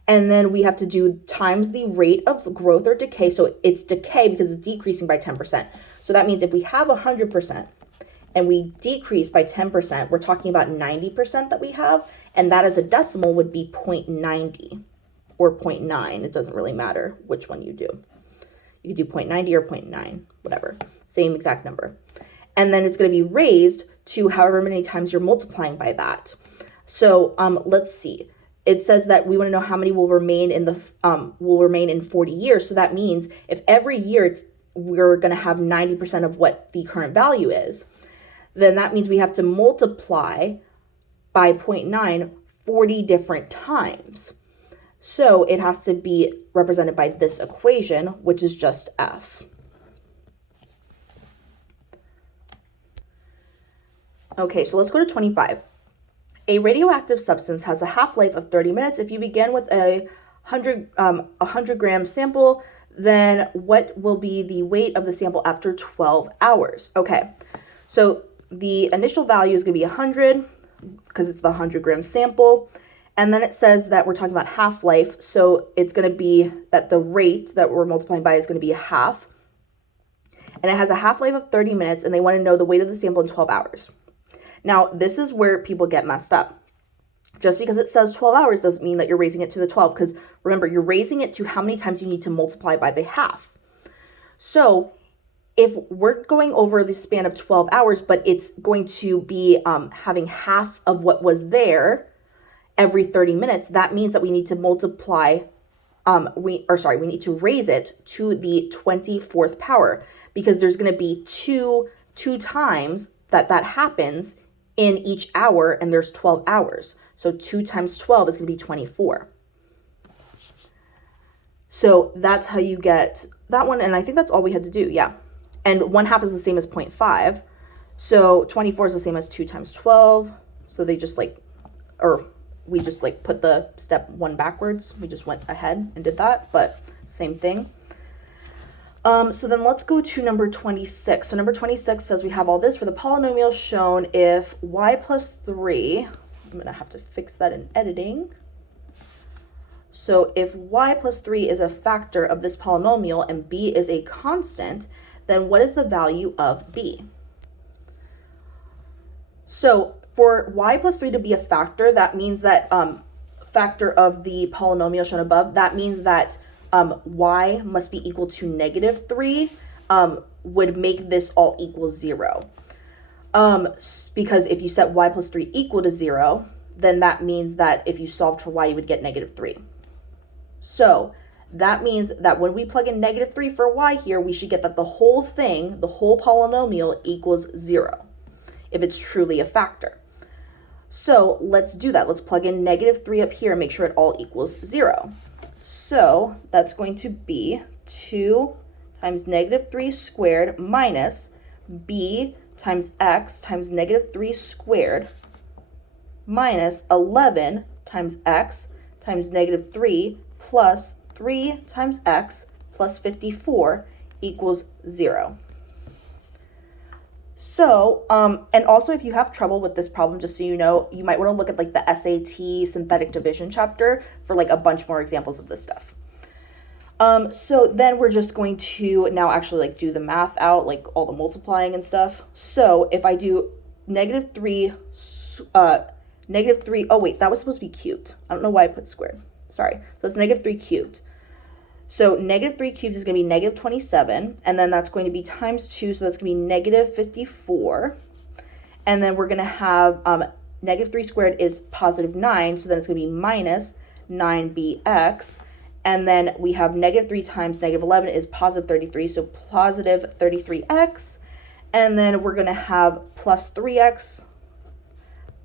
And then we have to do times the rate of growth or decay. So it's decay because it's decreasing by 10%. So that means if we have 100% and we decrease by 10%, we're talking about 90% that we have. And that as a decimal would be 0.90 or 0.9. It doesn't really matter which one you do. You could do 0.90 or 0.9, whatever. Same exact number. And then it's going to be raised to however many times you're multiplying by that. So let's see. It says that we want to know how many will remain in 40 years. So that means if every year we're going to have 90% of what the current value is, then that means we have to multiply by 0.9 40 different times. So it has to be represented by this equation, which is just F. Okay, so let's go to 25. A radioactive substance has a half-life of 30 minutes. If you begin with a 100-gram sample, then what will be the weight of the sample after 12 hours? Okay, so the initial value is going to be 100 because it's the 100-gram sample. And then it says that we're talking about half-life. So it's going to be that the rate that we're multiplying by is going to be a half. And it has a half-life of 30 minutes, and they want to know the weight of the sample in 12 hours. Now, this is where people get messed up. Just because it says 12 hours doesn't mean that you're raising it to the 12, because remember, you're raising it to how many times you need to multiply by the half. So if we're going over the span of 12 hours, but it's going to be having half of what was there every 30 minutes, that means that we need to multiply, we need to raise it to the 24th power, because there's going to be two times that happens in each hour, and there's 12 hours. So 2 times 12 is going to be 24. So that's how you get that one, and I think that's all we had to do, yeah. And 1/2 is the same as 0.5, so 24 is the same as 2 times 12, so they just we just put the step 1 backwards. We just went ahead and did that, but same thing. So then let's go to number 26. So number 26 says we have all this for the polynomial shown if y plus 3, I'm going to have to fix that in editing. So if y plus 3 is a factor of this polynomial and b is a constant, then what is the value of b? So for y plus 3 to be a factor, that means that factor of the polynomial shown above, that means that y must be equal to -3 would make this all equal 0. Because if you set y plus 3 equal to 0, then that means that if you solved for y, you would get -3. So that means that when we plug in -3 for y here, we should get that the whole thing, the whole polynomial equals 0, if it's truly a factor. So let's do that. Let's plug in -3 up here and make sure it all equals 0. So that's going to be 2 times -3 squared minus b times x times -3 squared minus 11 times x times -3 plus 3 times x plus 54 equals 0. So, and also if you have trouble with this problem, just so you know, you might want to look at like the SAT synthetic division chapter for like a bunch more examples of this stuff. So then we're just going to now actually like do the math out, like all the multiplying and stuff. So if I do -3, -3, oh wait, that was supposed to be cubed. I don't know why I put squared. Sorry. So it's -3 cubed. So -3 cubed is going to be -27, and then that's going to be times 2, so that's going to be -54. And then we're going to have -3 squared is +9, so then it's going to be minus 9bx. And then we have negative 3 times negative 11 is positive 33, so positive 33x. And then we're going to have plus 3x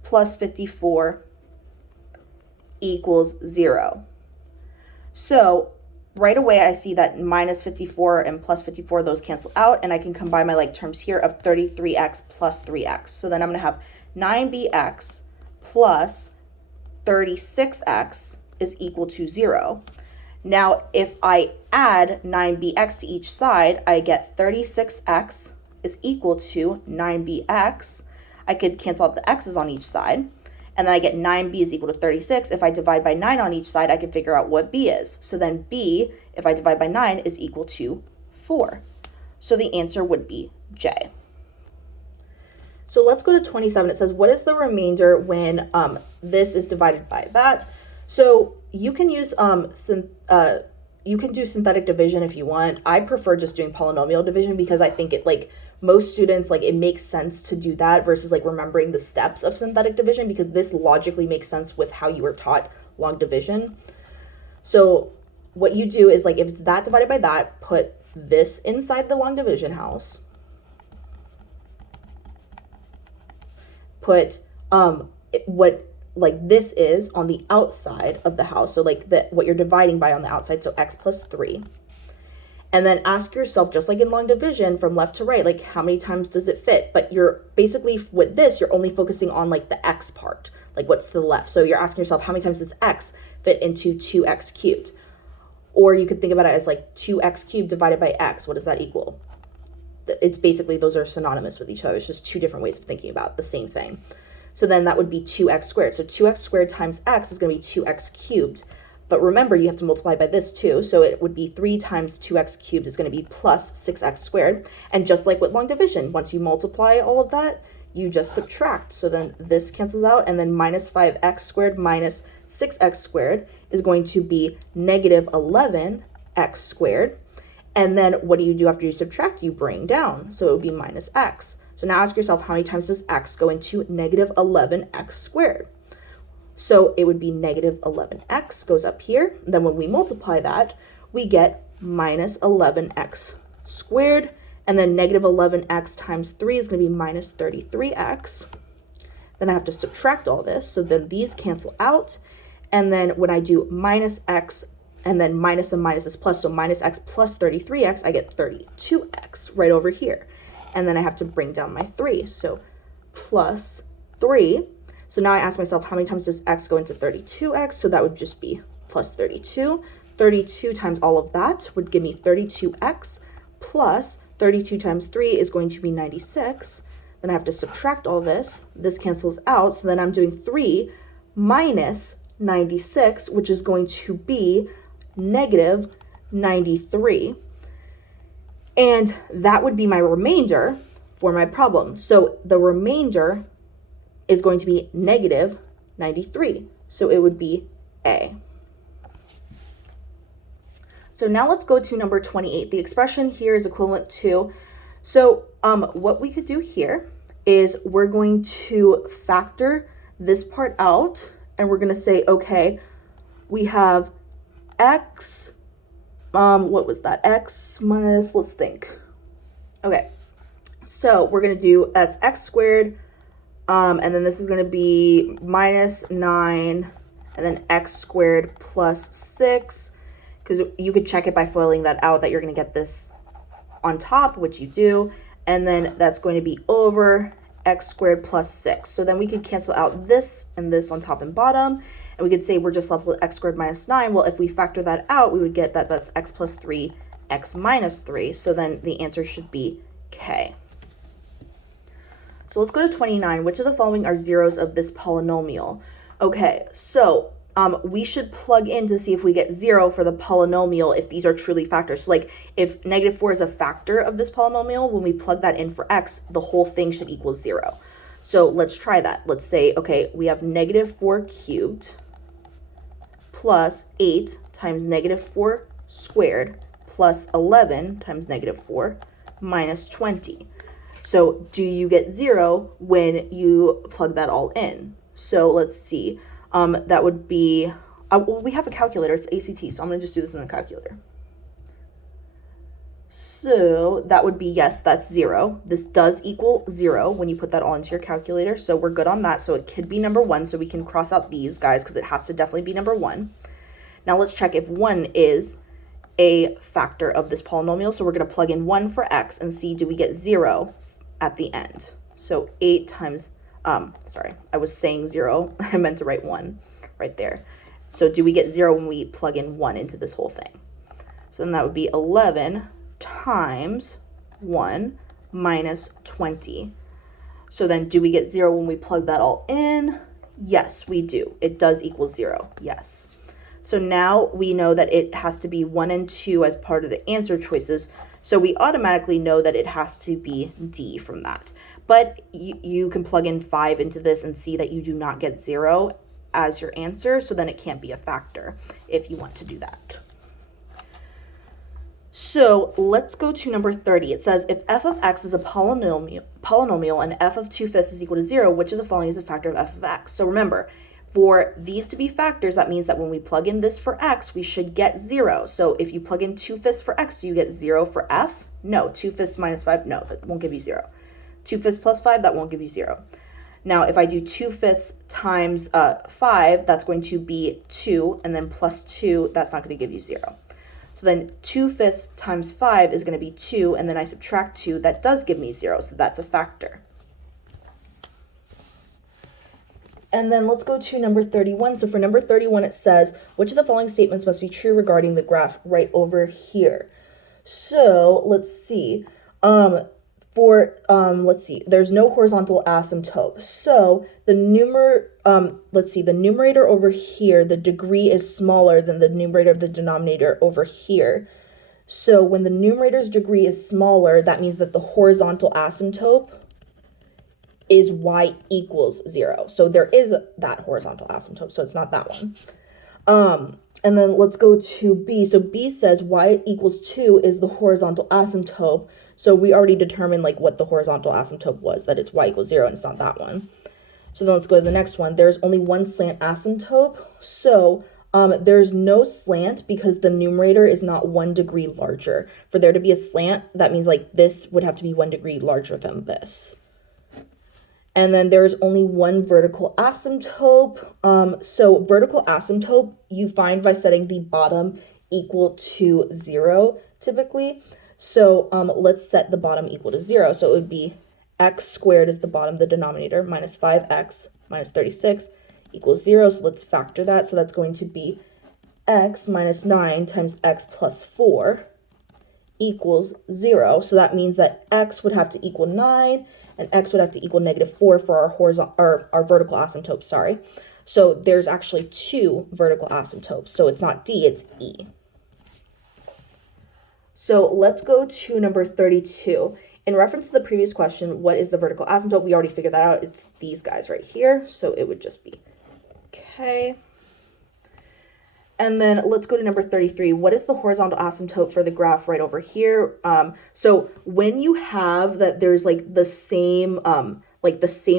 plus 54 equals 0. So right away I see that minus 54 and plus 54, those cancel out, and I can combine my like terms here of 33x plus 3x. So then I'm going to have 9bx plus 36x is equal to 0. Now, if I add 9bx to each side, I get 36x is equal to 9bx. I could cancel out the x's on each side, and then I get 9b is equal to 36. If I divide by 9 on each side, I can figure out what b is. So then b, if I divide by 9, is equal to 4. So the answer would be J. So let's go to 27. It says, what is the remainder when this is divided by that? So you can use you can do synthetic division if you want. I prefer just doing polynomial division because I think it like most students like it makes sense to do that versus like remembering the steps of synthetic division, because this logically makes sense with how you were taught long division. So what you do is like if it's that divided by that, put this inside the long division house. Put what like this is on the outside of the house. So like what you're dividing by on the outside. So x plus 3. And then ask yourself, just like in long division from left to right, like how many times does it fit? But you're basically with this, you're only focusing on like the x part, like what's to the left. So you're asking yourself, how many times does x fit into 2x cubed? Or you could think about it as like 2x cubed divided by x. What does that equal? It's basically, those are synonymous with each other. It's just two different ways of thinking about the same thing. So then that would be 2x squared. So 2x squared times x is going to be 2x cubed. But remember, you have to multiply by this too. So it would be 3 times 2x cubed is going to be plus 6x squared. And just like with long division, once you multiply all of that, you just subtract. So then this cancels out, and then minus 5x squared minus 6x squared is going to be negative 11x squared. And then what do after you subtract? You bring down. So it would be minus x. So now ask yourself, how many times does x go into negative 11x squared? So it would be negative 11x goes up here. And then when we multiply that, we get minus 11x squared. And then negative 11x times 3 is going to be minus 33x. Then I have to subtract all this. So then these cancel out. And then when I do minus x and then minus and minus is plus, so minus x plus 33x, I get 32x right over here. And then I have to bring down my 3. So plus 3. So now I ask myself, how many times does x go into 32x? So that would just be plus 32. 32 times all of that would give me 32x plus 32 times 3 is going to be 96. Then I have to subtract all this. This cancels out. So then I'm doing 3 minus 96, which is going to be negative 93. And that would be my remainder for my problem. So the remainder is going to be negative 93. So it would be A. So now let's go to number 28. The expression here is equivalent to, so what we could do here is we're going to factor this part out, and we're going to say, okay, we have x, what was that? X minus, let's think. Okay, so we're going to do, that's x squared, and then this is going to be minus 9, and then x squared plus 6, because you could check it by foiling that out that you're going to get this on top, which you do, and then that's going to be over x squared plus 6. So then we could cancel out this and this on top and bottom, and we could say we're just left with x squared minus 9. Well, if we factor that out, we would get that that's x plus 3, x minus 3. So then the answer should be K. So let's go to 29. Which of the following are zeros of this polynomial? Okay, so we should plug in to see if we get 0 for the polynomial if these are truly factors. So like if negative 4 is a factor of this polynomial, when we plug that in for x, the whole thing should equal 0. So let's try that. Let's say, okay, we have negative 4 cubed plus 8 times negative 4 squared plus 11 times negative 4 minus 20. So do you get 0 when you plug that all in? So let's see. That would be Well, we have a calculator. It's ACT, so I'm going to just do this in the calculator. So that would be, yes, that's 0. This does equal 0 when you put that all into your calculator. So we're good on that. So it could be number 1. So we can cross out these guys because it has to definitely be number 1. Now let's check if 1 is a factor of this polynomial. So we're going to plug in 1 for x and see, do we get 0 at the end? So 8 times, sorry, I was saying 0. I meant to write 1 right there. So do we get 0 when we plug in 1 into this whole thing? So then that would be 11 times 1 minus 20. So then do we get 0 when we plug that all in? Yes, we do. It does equal 0. Yes. So now we know that it has to be 1 and 2 as part of the answer choices. So we automatically know that it has to be D from that. But you can plug in 5 into this and see that you do not get 0 as your answer. So then it can't be a factor if you want to do that. So let's go to number 30. It says, if f of x is a polynomial and f of 2/5 is equal to 0, which of the following is a factor of f of x? So remember, for these to be factors, that means that when we plug in this for x, we should get 0. So if you plug in 2/5 for x, do you get 0 for f? No. 2/5 minus 5, no, that won't give you 0. 2/5 plus 5, that won't give you 0. Now, if I do 2/5 times 5, that's going to be 2, and then plus 2, that's not going to give you 0. So then 2/5 times 5 is going to be 2, and then I subtract 2, that does give me 0, so that's a factor. And then let's go to number 31. So for number 31, it says, which of the following statements must be true regarding the graph right over here? So let's see. Let's see, there's no horizontal asymptote. So the the numerator over here, the degree is smaller than the numerator of the denominator over here. So when the numerator's degree is smaller, that means that the horizontal asymptote is y equals 0. So there is that horizontal asymptote, so it's not that one. And then let's go to B. So B says y equals 2 is the horizontal asymptote. So we already determined like what the horizontal asymptote was, that it's y equals 0, and it's not that one. So then let's go to the next one. There's only one slant asymptote. So there's no slant because the numerator is not 1 degree larger. For there to be a slant, that means like this would have to be 1 degree larger than this. And then there's only one vertical asymptote. So vertical asymptote you find by setting the bottom equal to 0 typically. So let's set the bottom equal to 0. So it would be x squared is the bottom, the denominator, minus 5x minus 36 equals 0. So let's factor that. So that's going to be x minus 9 times x plus 4 equals 0. So that means that x would have to equal 9 and x would have to equal -4 for our vertical asymptote, sorry. So there's actually 2 vertical asymptotes. So it's not D, it's E. So let's go to number 32. In reference to the previous question, what is the vertical asymptote? We already figured that out. It's these guys right here. So it would just be okay. And then let's go to number 33. What is the horizontal asymptote for the graph right over here? So when you have that there's like the same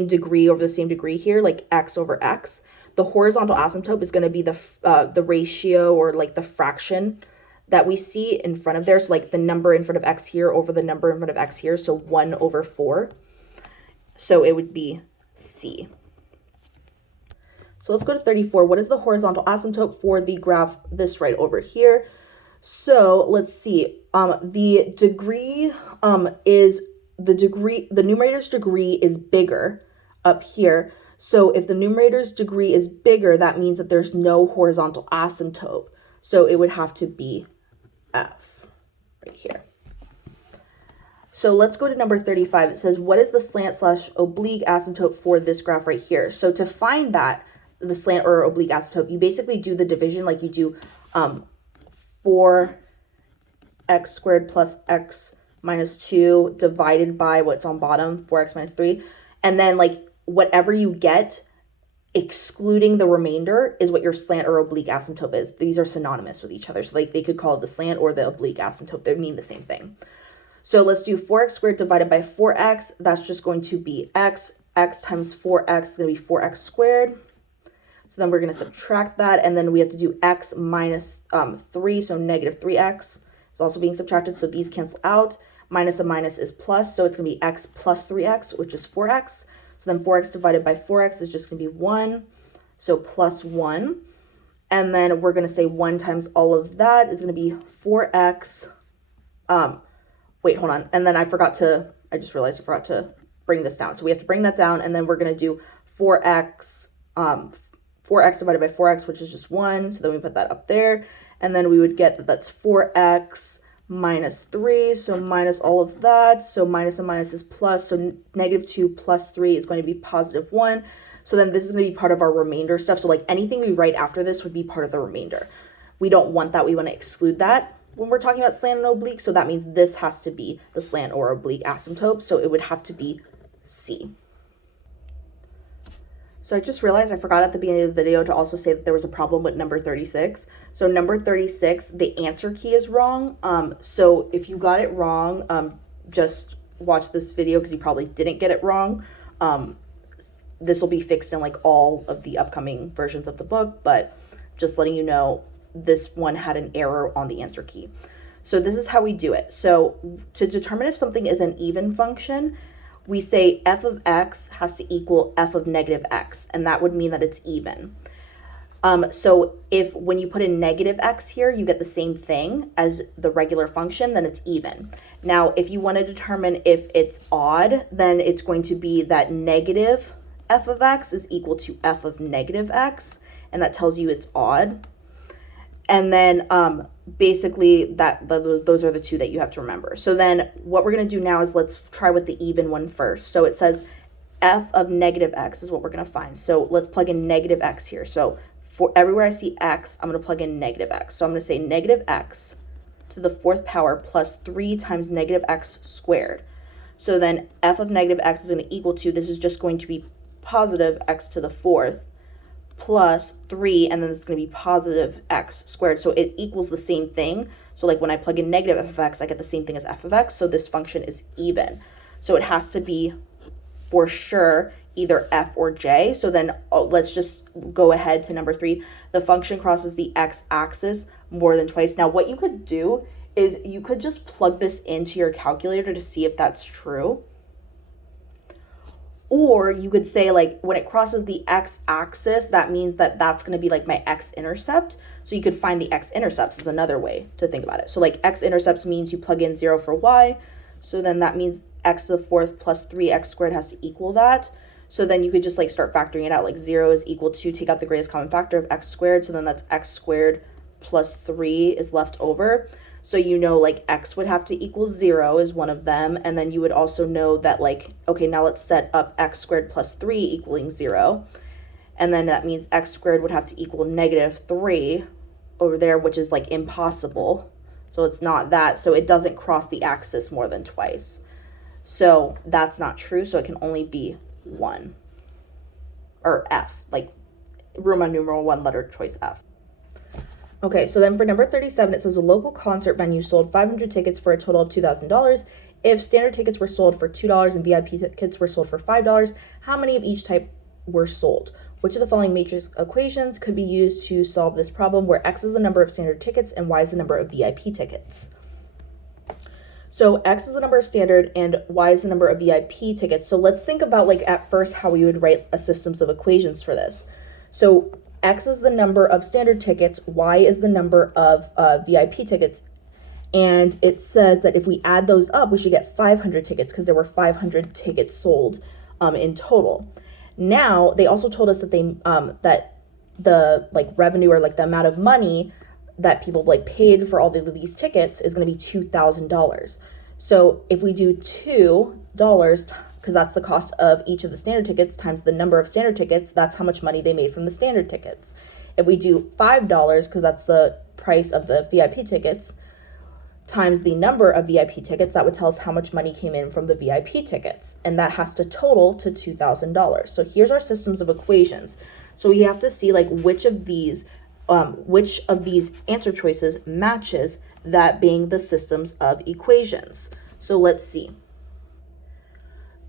degree over the same degree here, like x over x, the horizontal asymptote is going to be the ratio or like the fraction that we see in front of there. So like the number in front of x here over the number in front of x here. So 1 over 4. So it would be C. So let's go to 34. What is the horizontal asymptote for the graph this right over here? So let's see. The degree the numerator's degree is bigger up here. So if the numerator's degree is bigger, that means that there's no horizontal asymptote. So it would have to be F right here. So let's go to number 35. It says, what is the slant/oblique asymptote for this graph right here? So to find that, the slant or oblique asymptote, you basically do the division like you do 4x squared plus x minus 2 divided by what's on bottom, 4x minus 3. And then like whatever you get, excluding the remainder, is what your slant or oblique asymptote is. These are synonymous with each other. So like they could call it the slant or the oblique asymptote. They mean the same thing. So let's do 4x squared divided by 4x. That's just going to be x. X times 4x is going to be 4x squared. So then we're going to subtract that, and then we have to do x minus 3, so negative 3x is also being subtracted, so these cancel out. Minus a minus is plus, so it's going to be x plus 3x, which is 4x. So then 4x divided by 4x is just going to be 1, so plus 1. And then we're going to say 1 times all of that is going to be 4x. Wait, hold on. And then I just realized I forgot to bring this down. So we have to bring that down, and then we're going to do 4x, 4x divided by 4x, which is just 1. So then we put that up there, and then we would get that that's 4x minus 3, so minus all of that. So minus and minus is plus, so negative 2 plus 3 is going to be positive 1. So then this is going to be part of our remainder stuff. So like anything we write after this would be part of the remainder. We don't want that. We want to exclude that when we're talking about slant and oblique. So that means this has to be the slant or oblique asymptote. So it would have to be C. So I just realized I forgot at the beginning of the video to also say that there was a problem with number 36. So number 36, the answer key is wrong. So if you got it wrong, just watch this video because you probably didn't get it wrong. This will be fixed in like all of the upcoming versions of the book, but just letting you know, this one had an error on the answer key. So this is how we do it. So to determine if something is an even function, we say f of x has to equal f of negative x, and that would mean that it's even. So if when you put in negative x here, you get the same thing as the regular function, then it's even. Now, if you want to determine if it's odd, then it's going to be that negative f of x is equal to f of negative x, and that tells you it's odd. And then basically those are the two that you have to remember. So then what we're going to do now is let's try with the even one first. So it says f of negative x is what we're going to find. So let's plug in negative x here. So for everywhere I see x, I'm going to plug in negative x. So I'm going to say negative x to the 4th power plus 3 times negative x squared. So then f of negative x is going to equal to, this is just going to be positive x to the 4th plus 3, and then it's going to be positive x squared. So it equals the same thing. So like when I plug in negative f of x, I get the same thing as f of x. So this function is even. So it has to be for sure either f or j. So then let's just go ahead to number 3. The function crosses the x-axis more than twice. Now what you could do is you could just plug this into your calculator to see if that's true. Or you could say like when it crosses the x-axis, that means that that's going to be like my x-intercept. So you could find the x-intercepts is another way to think about it. So like x-intercepts means you plug in 0 for y. So then that means x to the 4th plus 3x squared has to equal that. So then you could just like start factoring it out. Like 0 is equal to, take out the greatest common factor of x squared. So then that's x squared plus 3 is left over. So you know like x would have to equal 0 is one of them. And then you would also know that like, okay, now let's set up x squared plus 3 equaling 0. And then that means x squared would have to equal negative 3 over there, which is like impossible. So it's not that. So it doesn't cross the axis more than twice. So that's not true. So it can only be 1 or F, like Roman numeral 1 letter choice F. Okay, so then for number 37, it says a local concert venue sold 500 tickets for a total of $2,000. If standard tickets were sold for $2 and VIP tickets were sold for $5, how many of each type were sold? Which of the following matrix equations could be used to solve this problem, where x is the number of standard tickets and y is the number of VIP tickets? So x is the number of standard and y is the number of VIP tickets. So let's think about like at first how we would write a systems of equations for this. So x is the number of standard tickets, y is the number of VIP tickets, and it says that if we add those up, we should get 500 tickets because there were 500 tickets sold in total. Now, they also told us that that the like revenue or like the amount of money that people like paid for all of these tickets is going to be $2,000. So if we do $2, because that's the cost of each of the standard tickets times the number of standard tickets, that's how much money they made from the standard tickets. If we do $5, because that's the price of the VIP tickets, times the number of VIP tickets, that would tell us how much money came in from the VIP tickets. And that has to total to $2,000. So here's our systems of equations. So we have to see like which of these answer choices matches that being the systems of equations. So let's see.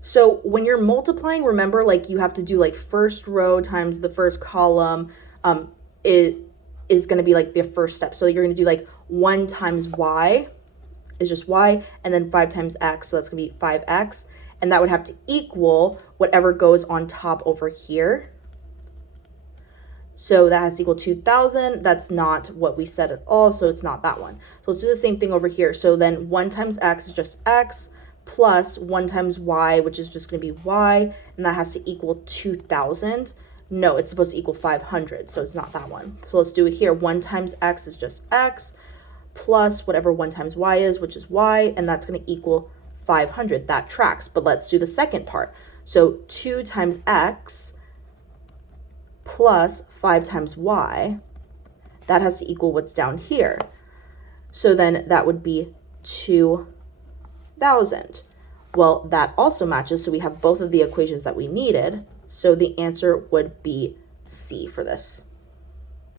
So when you're multiplying, remember, like, you have to do like first row times the first column. It is going to be like the first step. So you're going to do like 1 times y is just y, and then 5 times x, so that's going to be 5x, and that would have to equal whatever goes on top over here. So that has to equal 2,000. That's not what we said at all, so it's not that one. So let's do the same thing over here. So then 1 times x is just x, plus 1 times y, which is just going to be y, and that has to equal 2,000. No, it's supposed to equal 500, so it's not that one. So let's do it here. 1 times x is just x, plus whatever 1 times y is, which is y, and that's going to equal 500. That tracks. But let's do the second part. So 2 times x plus 5 times y, that has to equal what's down here. So then that would be 2,000. Well, that also matches, so we have both of the equations that we needed. So the answer would be C for this.